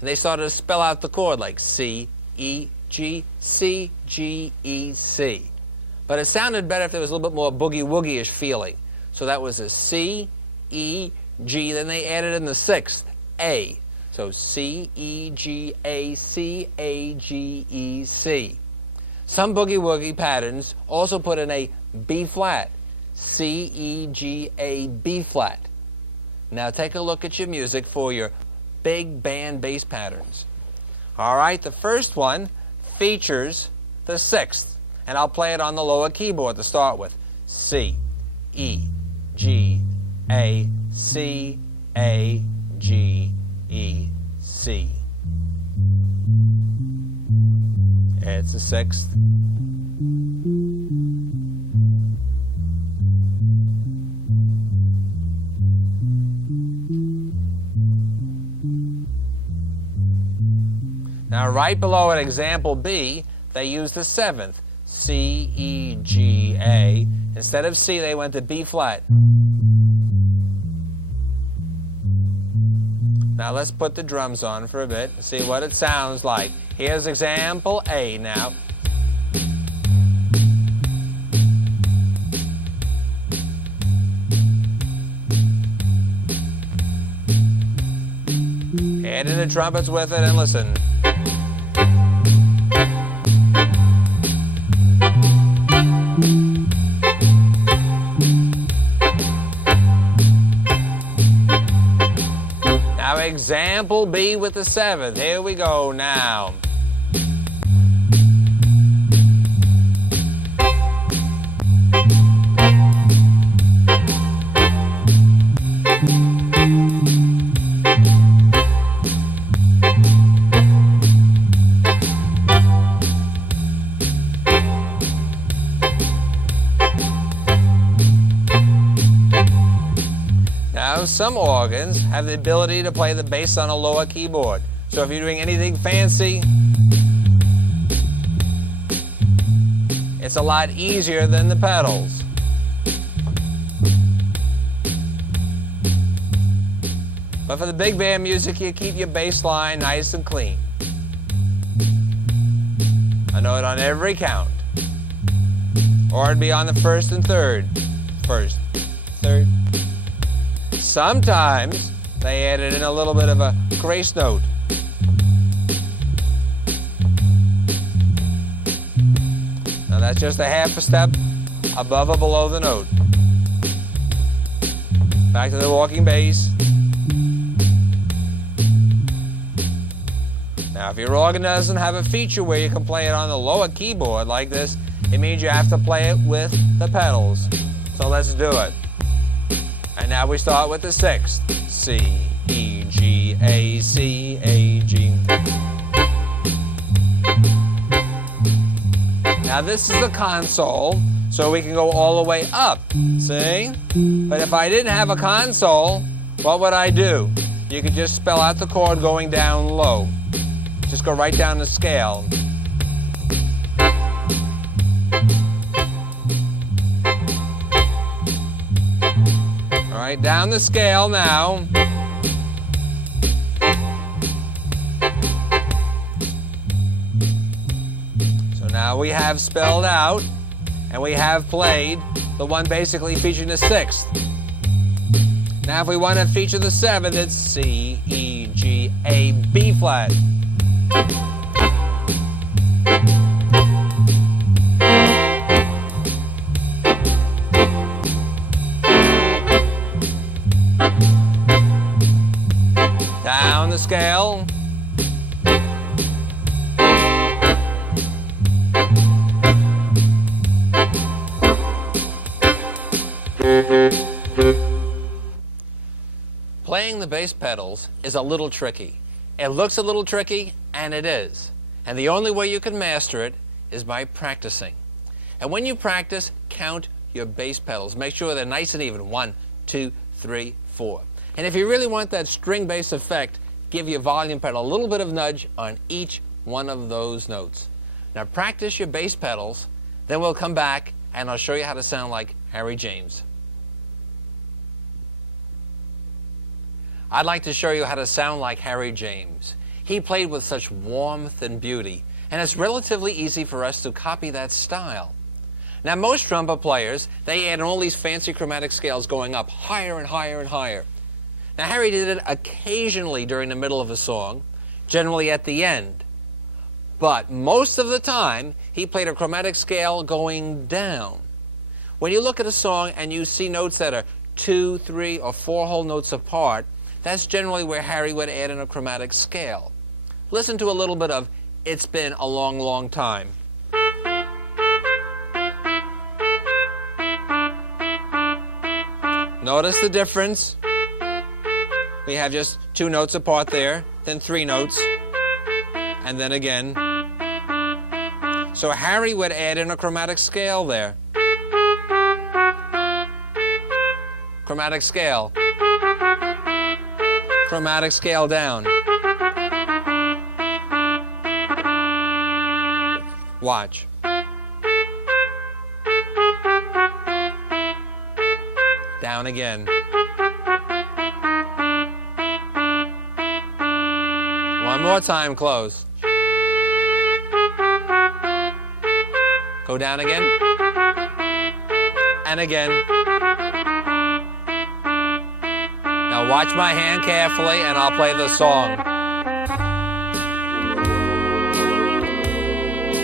And they started to spell out the chord like C, E, G, C, G, E, C. But it sounded better if there was a little bit more boogie-woogie-ish feeling. So that was a C, E, G. Then they added in the sixth, A. So C, E, G, A, C, A, G, E, C. Some boogie-woogie patterns also put in a B flat. C, E, G, A, B flat. Now take a look at your music for your big band bass patterns. All right, the first one features the sixth, and I'll play it on the lower keyboard to start with. C, E, G, A, C, A, G, E, C. It's the sixth. Now, right below it, example B, they use the seventh, C, E, G, A. Instead of C, they went to B flat. Now, let's put the drums on for a bit and see what it sounds like. Here's example A now. Add in the trumpets with it and listen. Now example B with the seventh. Here we go now. Some organs have the ability to play the bass on a lower keyboard. So if you're doing anything fancy, it's a lot easier than the pedals. But for the big band music, you keep your bass line nice and clean. A note on every count. Or it'd be on the first and third. First, third. Sometimes they added in a little bit of a grace note. Now that's just a half a step above or below the note. Back to the walking bass. Now if your organ doesn't have a feature where you can play it on the lower keyboard like this, it means you have to play it with the pedals. So let's do it. And now we start with the sixth. C, E, G, A, C, A, G. Now this is the console, so we can go all the way up, see? But if I didn't have a console, what would I do? You could just spell out the chord going down low. Just go right down the scale. All right, down the scale now. So now we have spelled out and we have played the one basically featuring the sixth. Now if we want to feature the seventh, it's C, E, G, A, B flat. Down the scale. Playing the bass pedals is a little tricky. It looks a little tricky, and it is. And the only way you can master it is by practicing. And when you practice, count your bass pedals. Make sure they're nice and even. 1, 2, 3, 4. And if you really want that string bass effect, give your volume pedal a little bit of nudge on each one of those notes. Now practice your bass pedals, then we'll come back and I'll show you how to sound like Harry James. I'd like to show you how to sound like Harry James. He played with such warmth and beauty, and it's relatively easy for us to copy that style. Now most trumpet players, they add all these fancy chromatic scales going up higher and higher and higher. Now Harry did it occasionally during the middle of a song, generally at the end. But most of the time, he played a chromatic scale going down. When you look at a song and you see notes that are 2, 3, or 4 whole notes apart, that's generally where Harry would add in a chromatic scale. Listen to a little bit of It's Been a Long, Long Time. Notice the difference. We have just 2 notes apart there, then 3 notes, and then again. So Harry would add in a chromatic scale there. Chromatic scale. Chromatic scale down. Watch. Down again. One more time, close. Go down again. And again. Now watch my hand carefully and I'll play the song.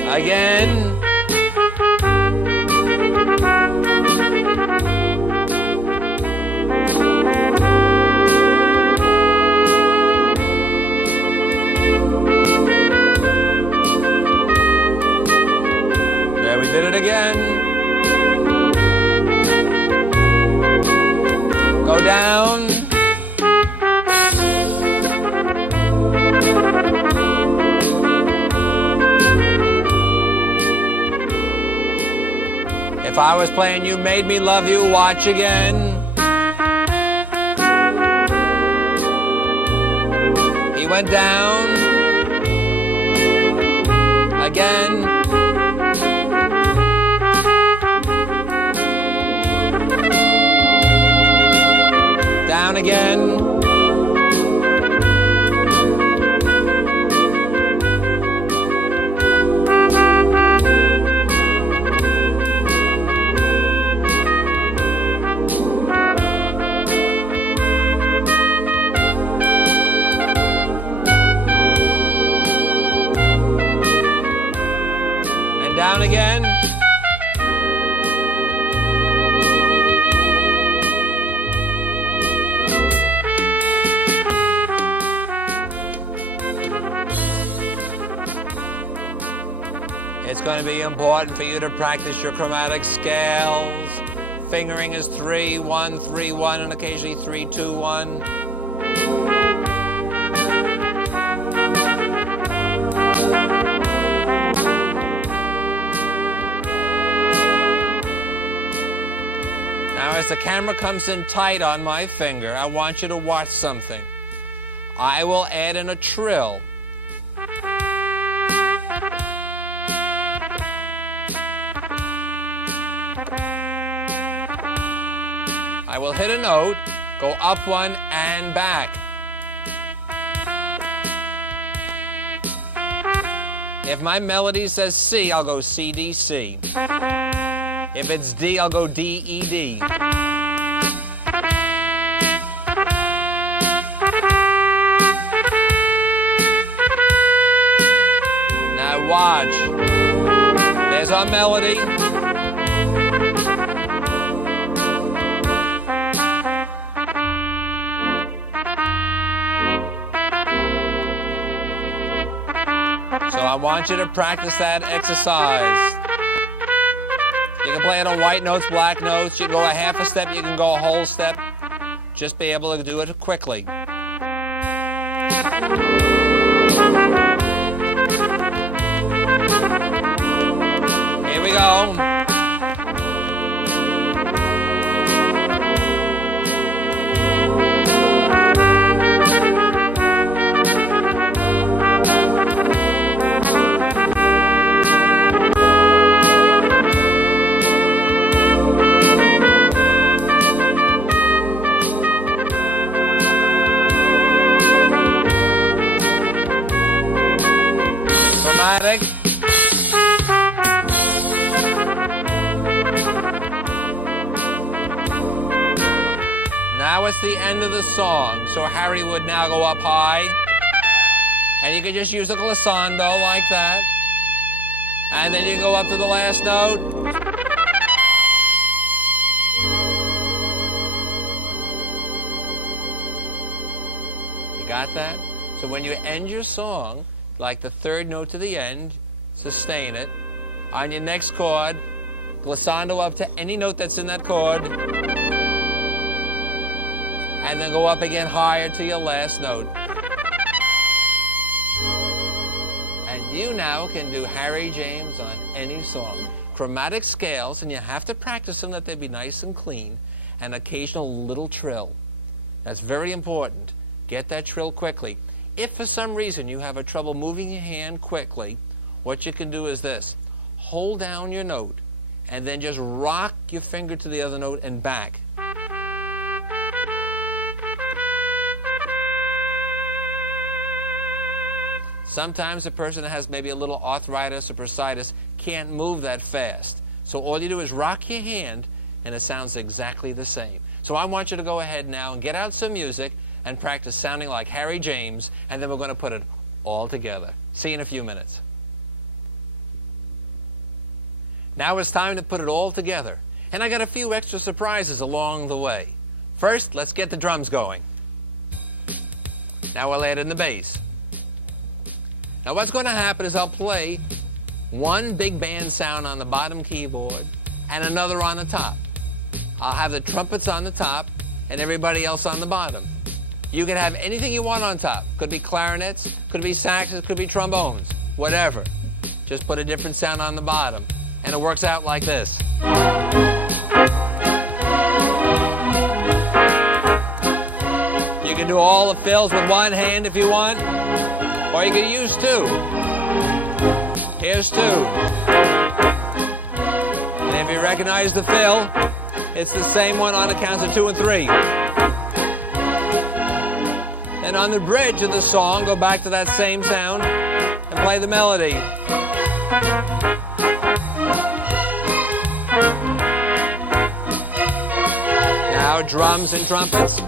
Again. There we did it again. Go down. If I was playing You Made Me Love You, watch again. He went down. Again. Down again. It's going to be important for you to practice your chromatic scales. Fingering is 3-1, 3-1, and occasionally 3-2-1. Now, as the camera comes in tight on my finger, I want you to watch something. I will add in a trill. I will hit a note, go up one and back. If my melody says C, I'll go C, D, C. If it's D, I'll go D, E, D. Now watch. There's our melody. So I want you to practice that exercise. You can play it on white notes, black notes. You can go a half a step, you can go a whole step. Just be able to do it quickly. Here we go. Chromatic. Now it's the end of the song, so Harry would now go up high, and you can just use a glissando like that, and then you go up to the last note. You got that? So when you end your song, like the third note to the end, sustain it. On your next chord, glissando up to any note that's in that chord, and then go up again higher to your last note. And you now can do Harry James on any song. Chromatic scales, and you have to practice them that they be nice and clean, and occasional little trill. That's very important. Get that trill quickly. If for some reason you have a trouble moving your hand quickly, what you can do is this. Hold down your note and then just rock your finger to the other note and back. Sometimes a person that has maybe a little arthritis or bursitis can't move that fast. So all you do is rock your hand and it sounds exactly the same. So I want you to go ahead now and get out some music and practice sounding like Harry James, and then we're going to put it all together. See you in a few minutes. Now it's time to put it all together, and I got a few extra surprises along the way. First, let's get the drums going. Now we'll add in the bass. Now what's going to happen is I'll play one big band sound on the bottom keyboard and another on the top. I'll have the trumpets on the top and everybody else on the bottom. You can have anything you want on top. Could be clarinets, could be saxes, could be trombones, whatever. Just put a different sound on the bottom. And it works out like this. You can do all the fills with one hand if you want, or you can use two. Here's two. And if you recognize the fill, it's the same one on the counts of 2 and 3. And on the bridge of the song, go back to that same sound and play the melody. Now drums and trumpets.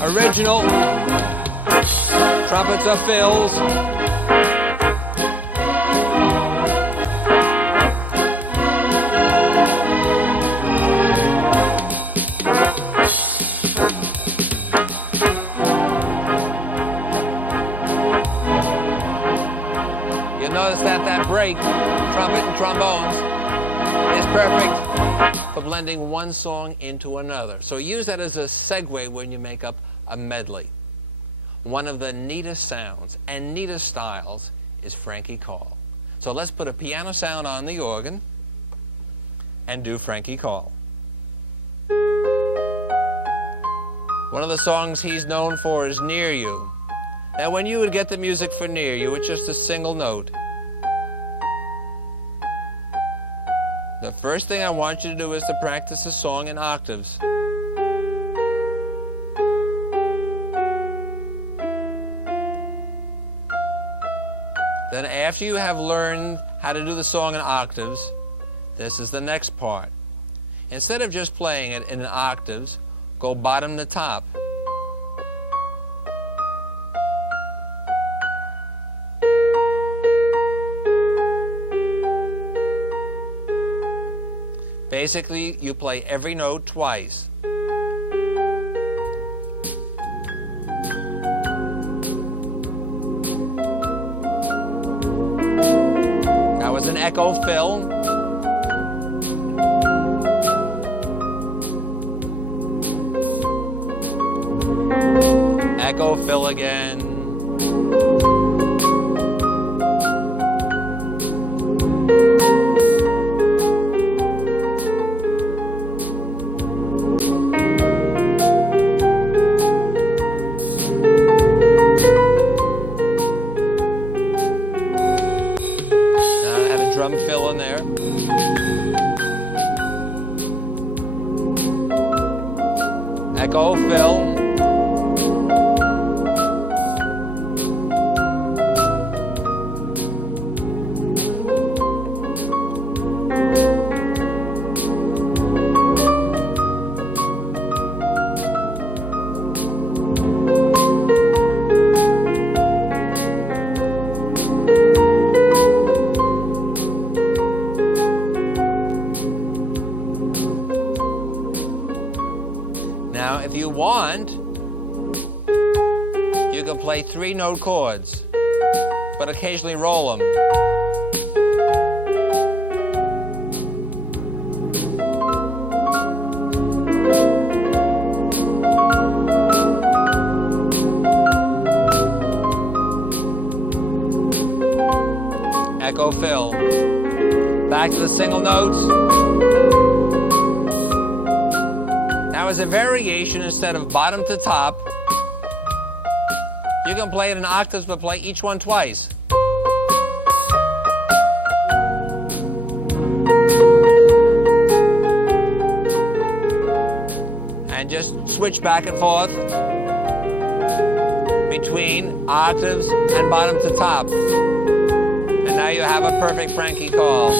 Original. Trumpets are fills. great, trumpet and trombones, is perfect for blending one song into another. So use that as a segue when you make up a medley. One of the neatest sounds and neatest styles is Frankie Call. So let's put a piano sound on the organ and do Frankie Call. One of the songs he's known for is Near You. Now when you would get the music for Near You, it's just a single note. The first thing I want you to do is to practice the song in octaves. Then after you have learned how to do the song in octaves, this is the next part. Instead of just playing it in octaves, go bottom to top. Basically, you play every note twice. That was an echo fill. Echo fill again. Drum fill in there. Echo fill. Now, if you want, you can play 3-note chords, but occasionally roll them. Echo fill. Back to the single notes. Now, as a variation, instead of bottom to top, you can play it in octaves, but play each one twice. And just switch back and forth between octaves and bottom to top. And now you have a perfect Frankie Call.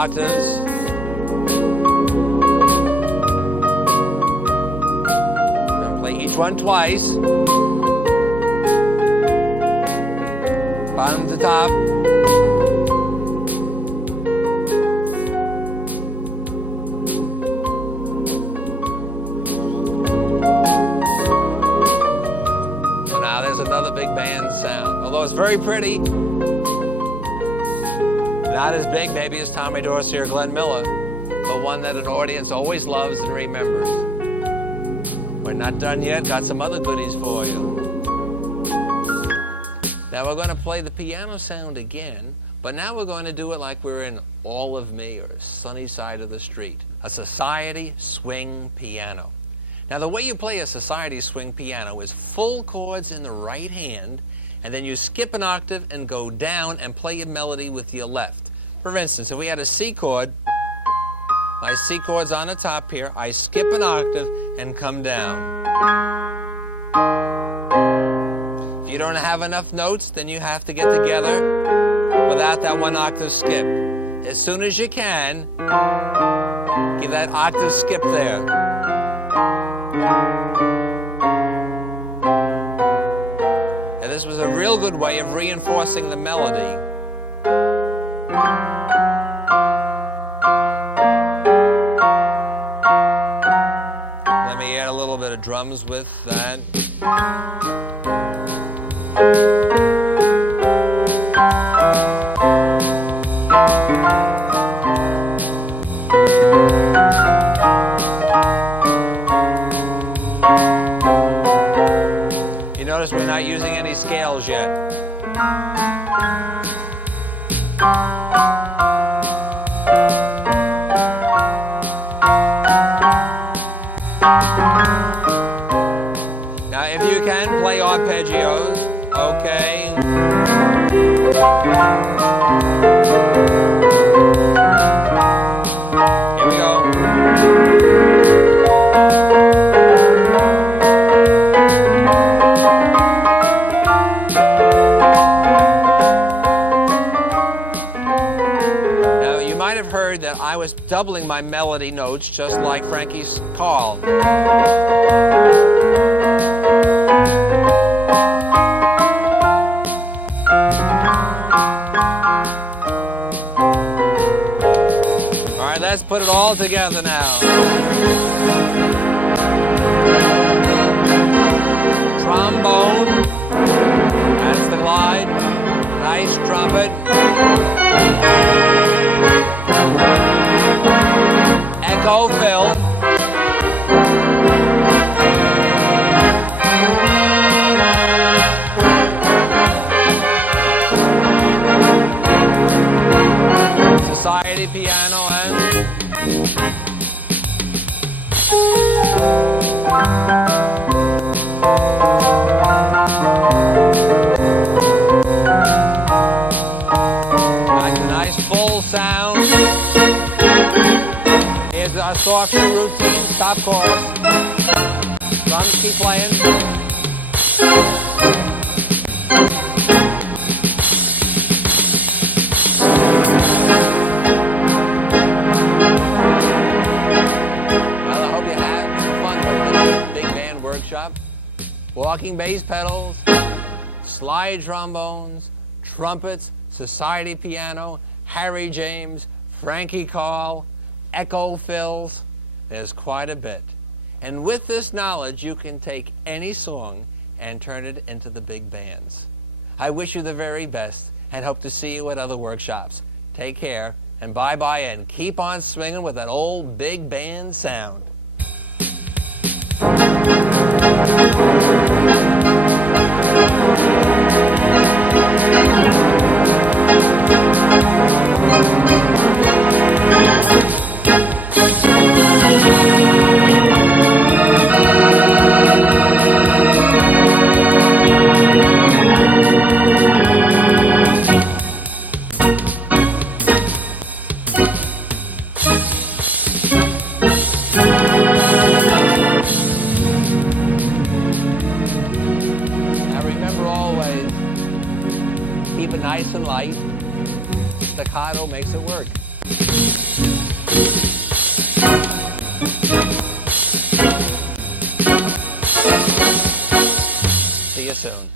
Octaves. I'm going to play each one twice. Bottom to top. So now there's another big band sound. Although it's very pretty. Not as big maybe as Tommy Dorsey or Glenn Miller, but one that an audience always loves and remembers. We're not done yet, got some other goodies for you. Now we're going to play the piano sound again, but now we're going to do it like we're in All of Me or Sunny Side of the Street, a society swing piano. Now the way you play a society swing piano is full chords in the right hand, and then you skip an octave and go down and play a melody with your left. For instance, if we had a C chord, my C chord's on the top here, I skip an octave and come down. If you don't have enough notes, then you have to get together without that one octave skip. As soon as you can, give that octave skip there. And this was a real good way of reinforcing the melody comes with that. You notice we're not using any scales yet. Now, if you can, play arpeggios, okay. Here we go. Now, you might have heard that I was doubling my melody notes just like Frankie's call. All right, let's put it all together now. Trombone, that's the glide. Nice trumpet. Echo fill. Society piano and nice full sound. Here's our soft routine, top chorus. Drums keep playing. Walking bass pedals, slide trombones, trumpets, society piano, Harry James, Frankie Carl, echo fills. There's quite a bit. And with this knowledge, you can take any song and turn it into the big bands. I wish you the very best and hope to see you at other workshops. Take care and bye-bye, and keep on swinging with that old big band sound. Keep it nice and light. Staccato makes it work. See you soon.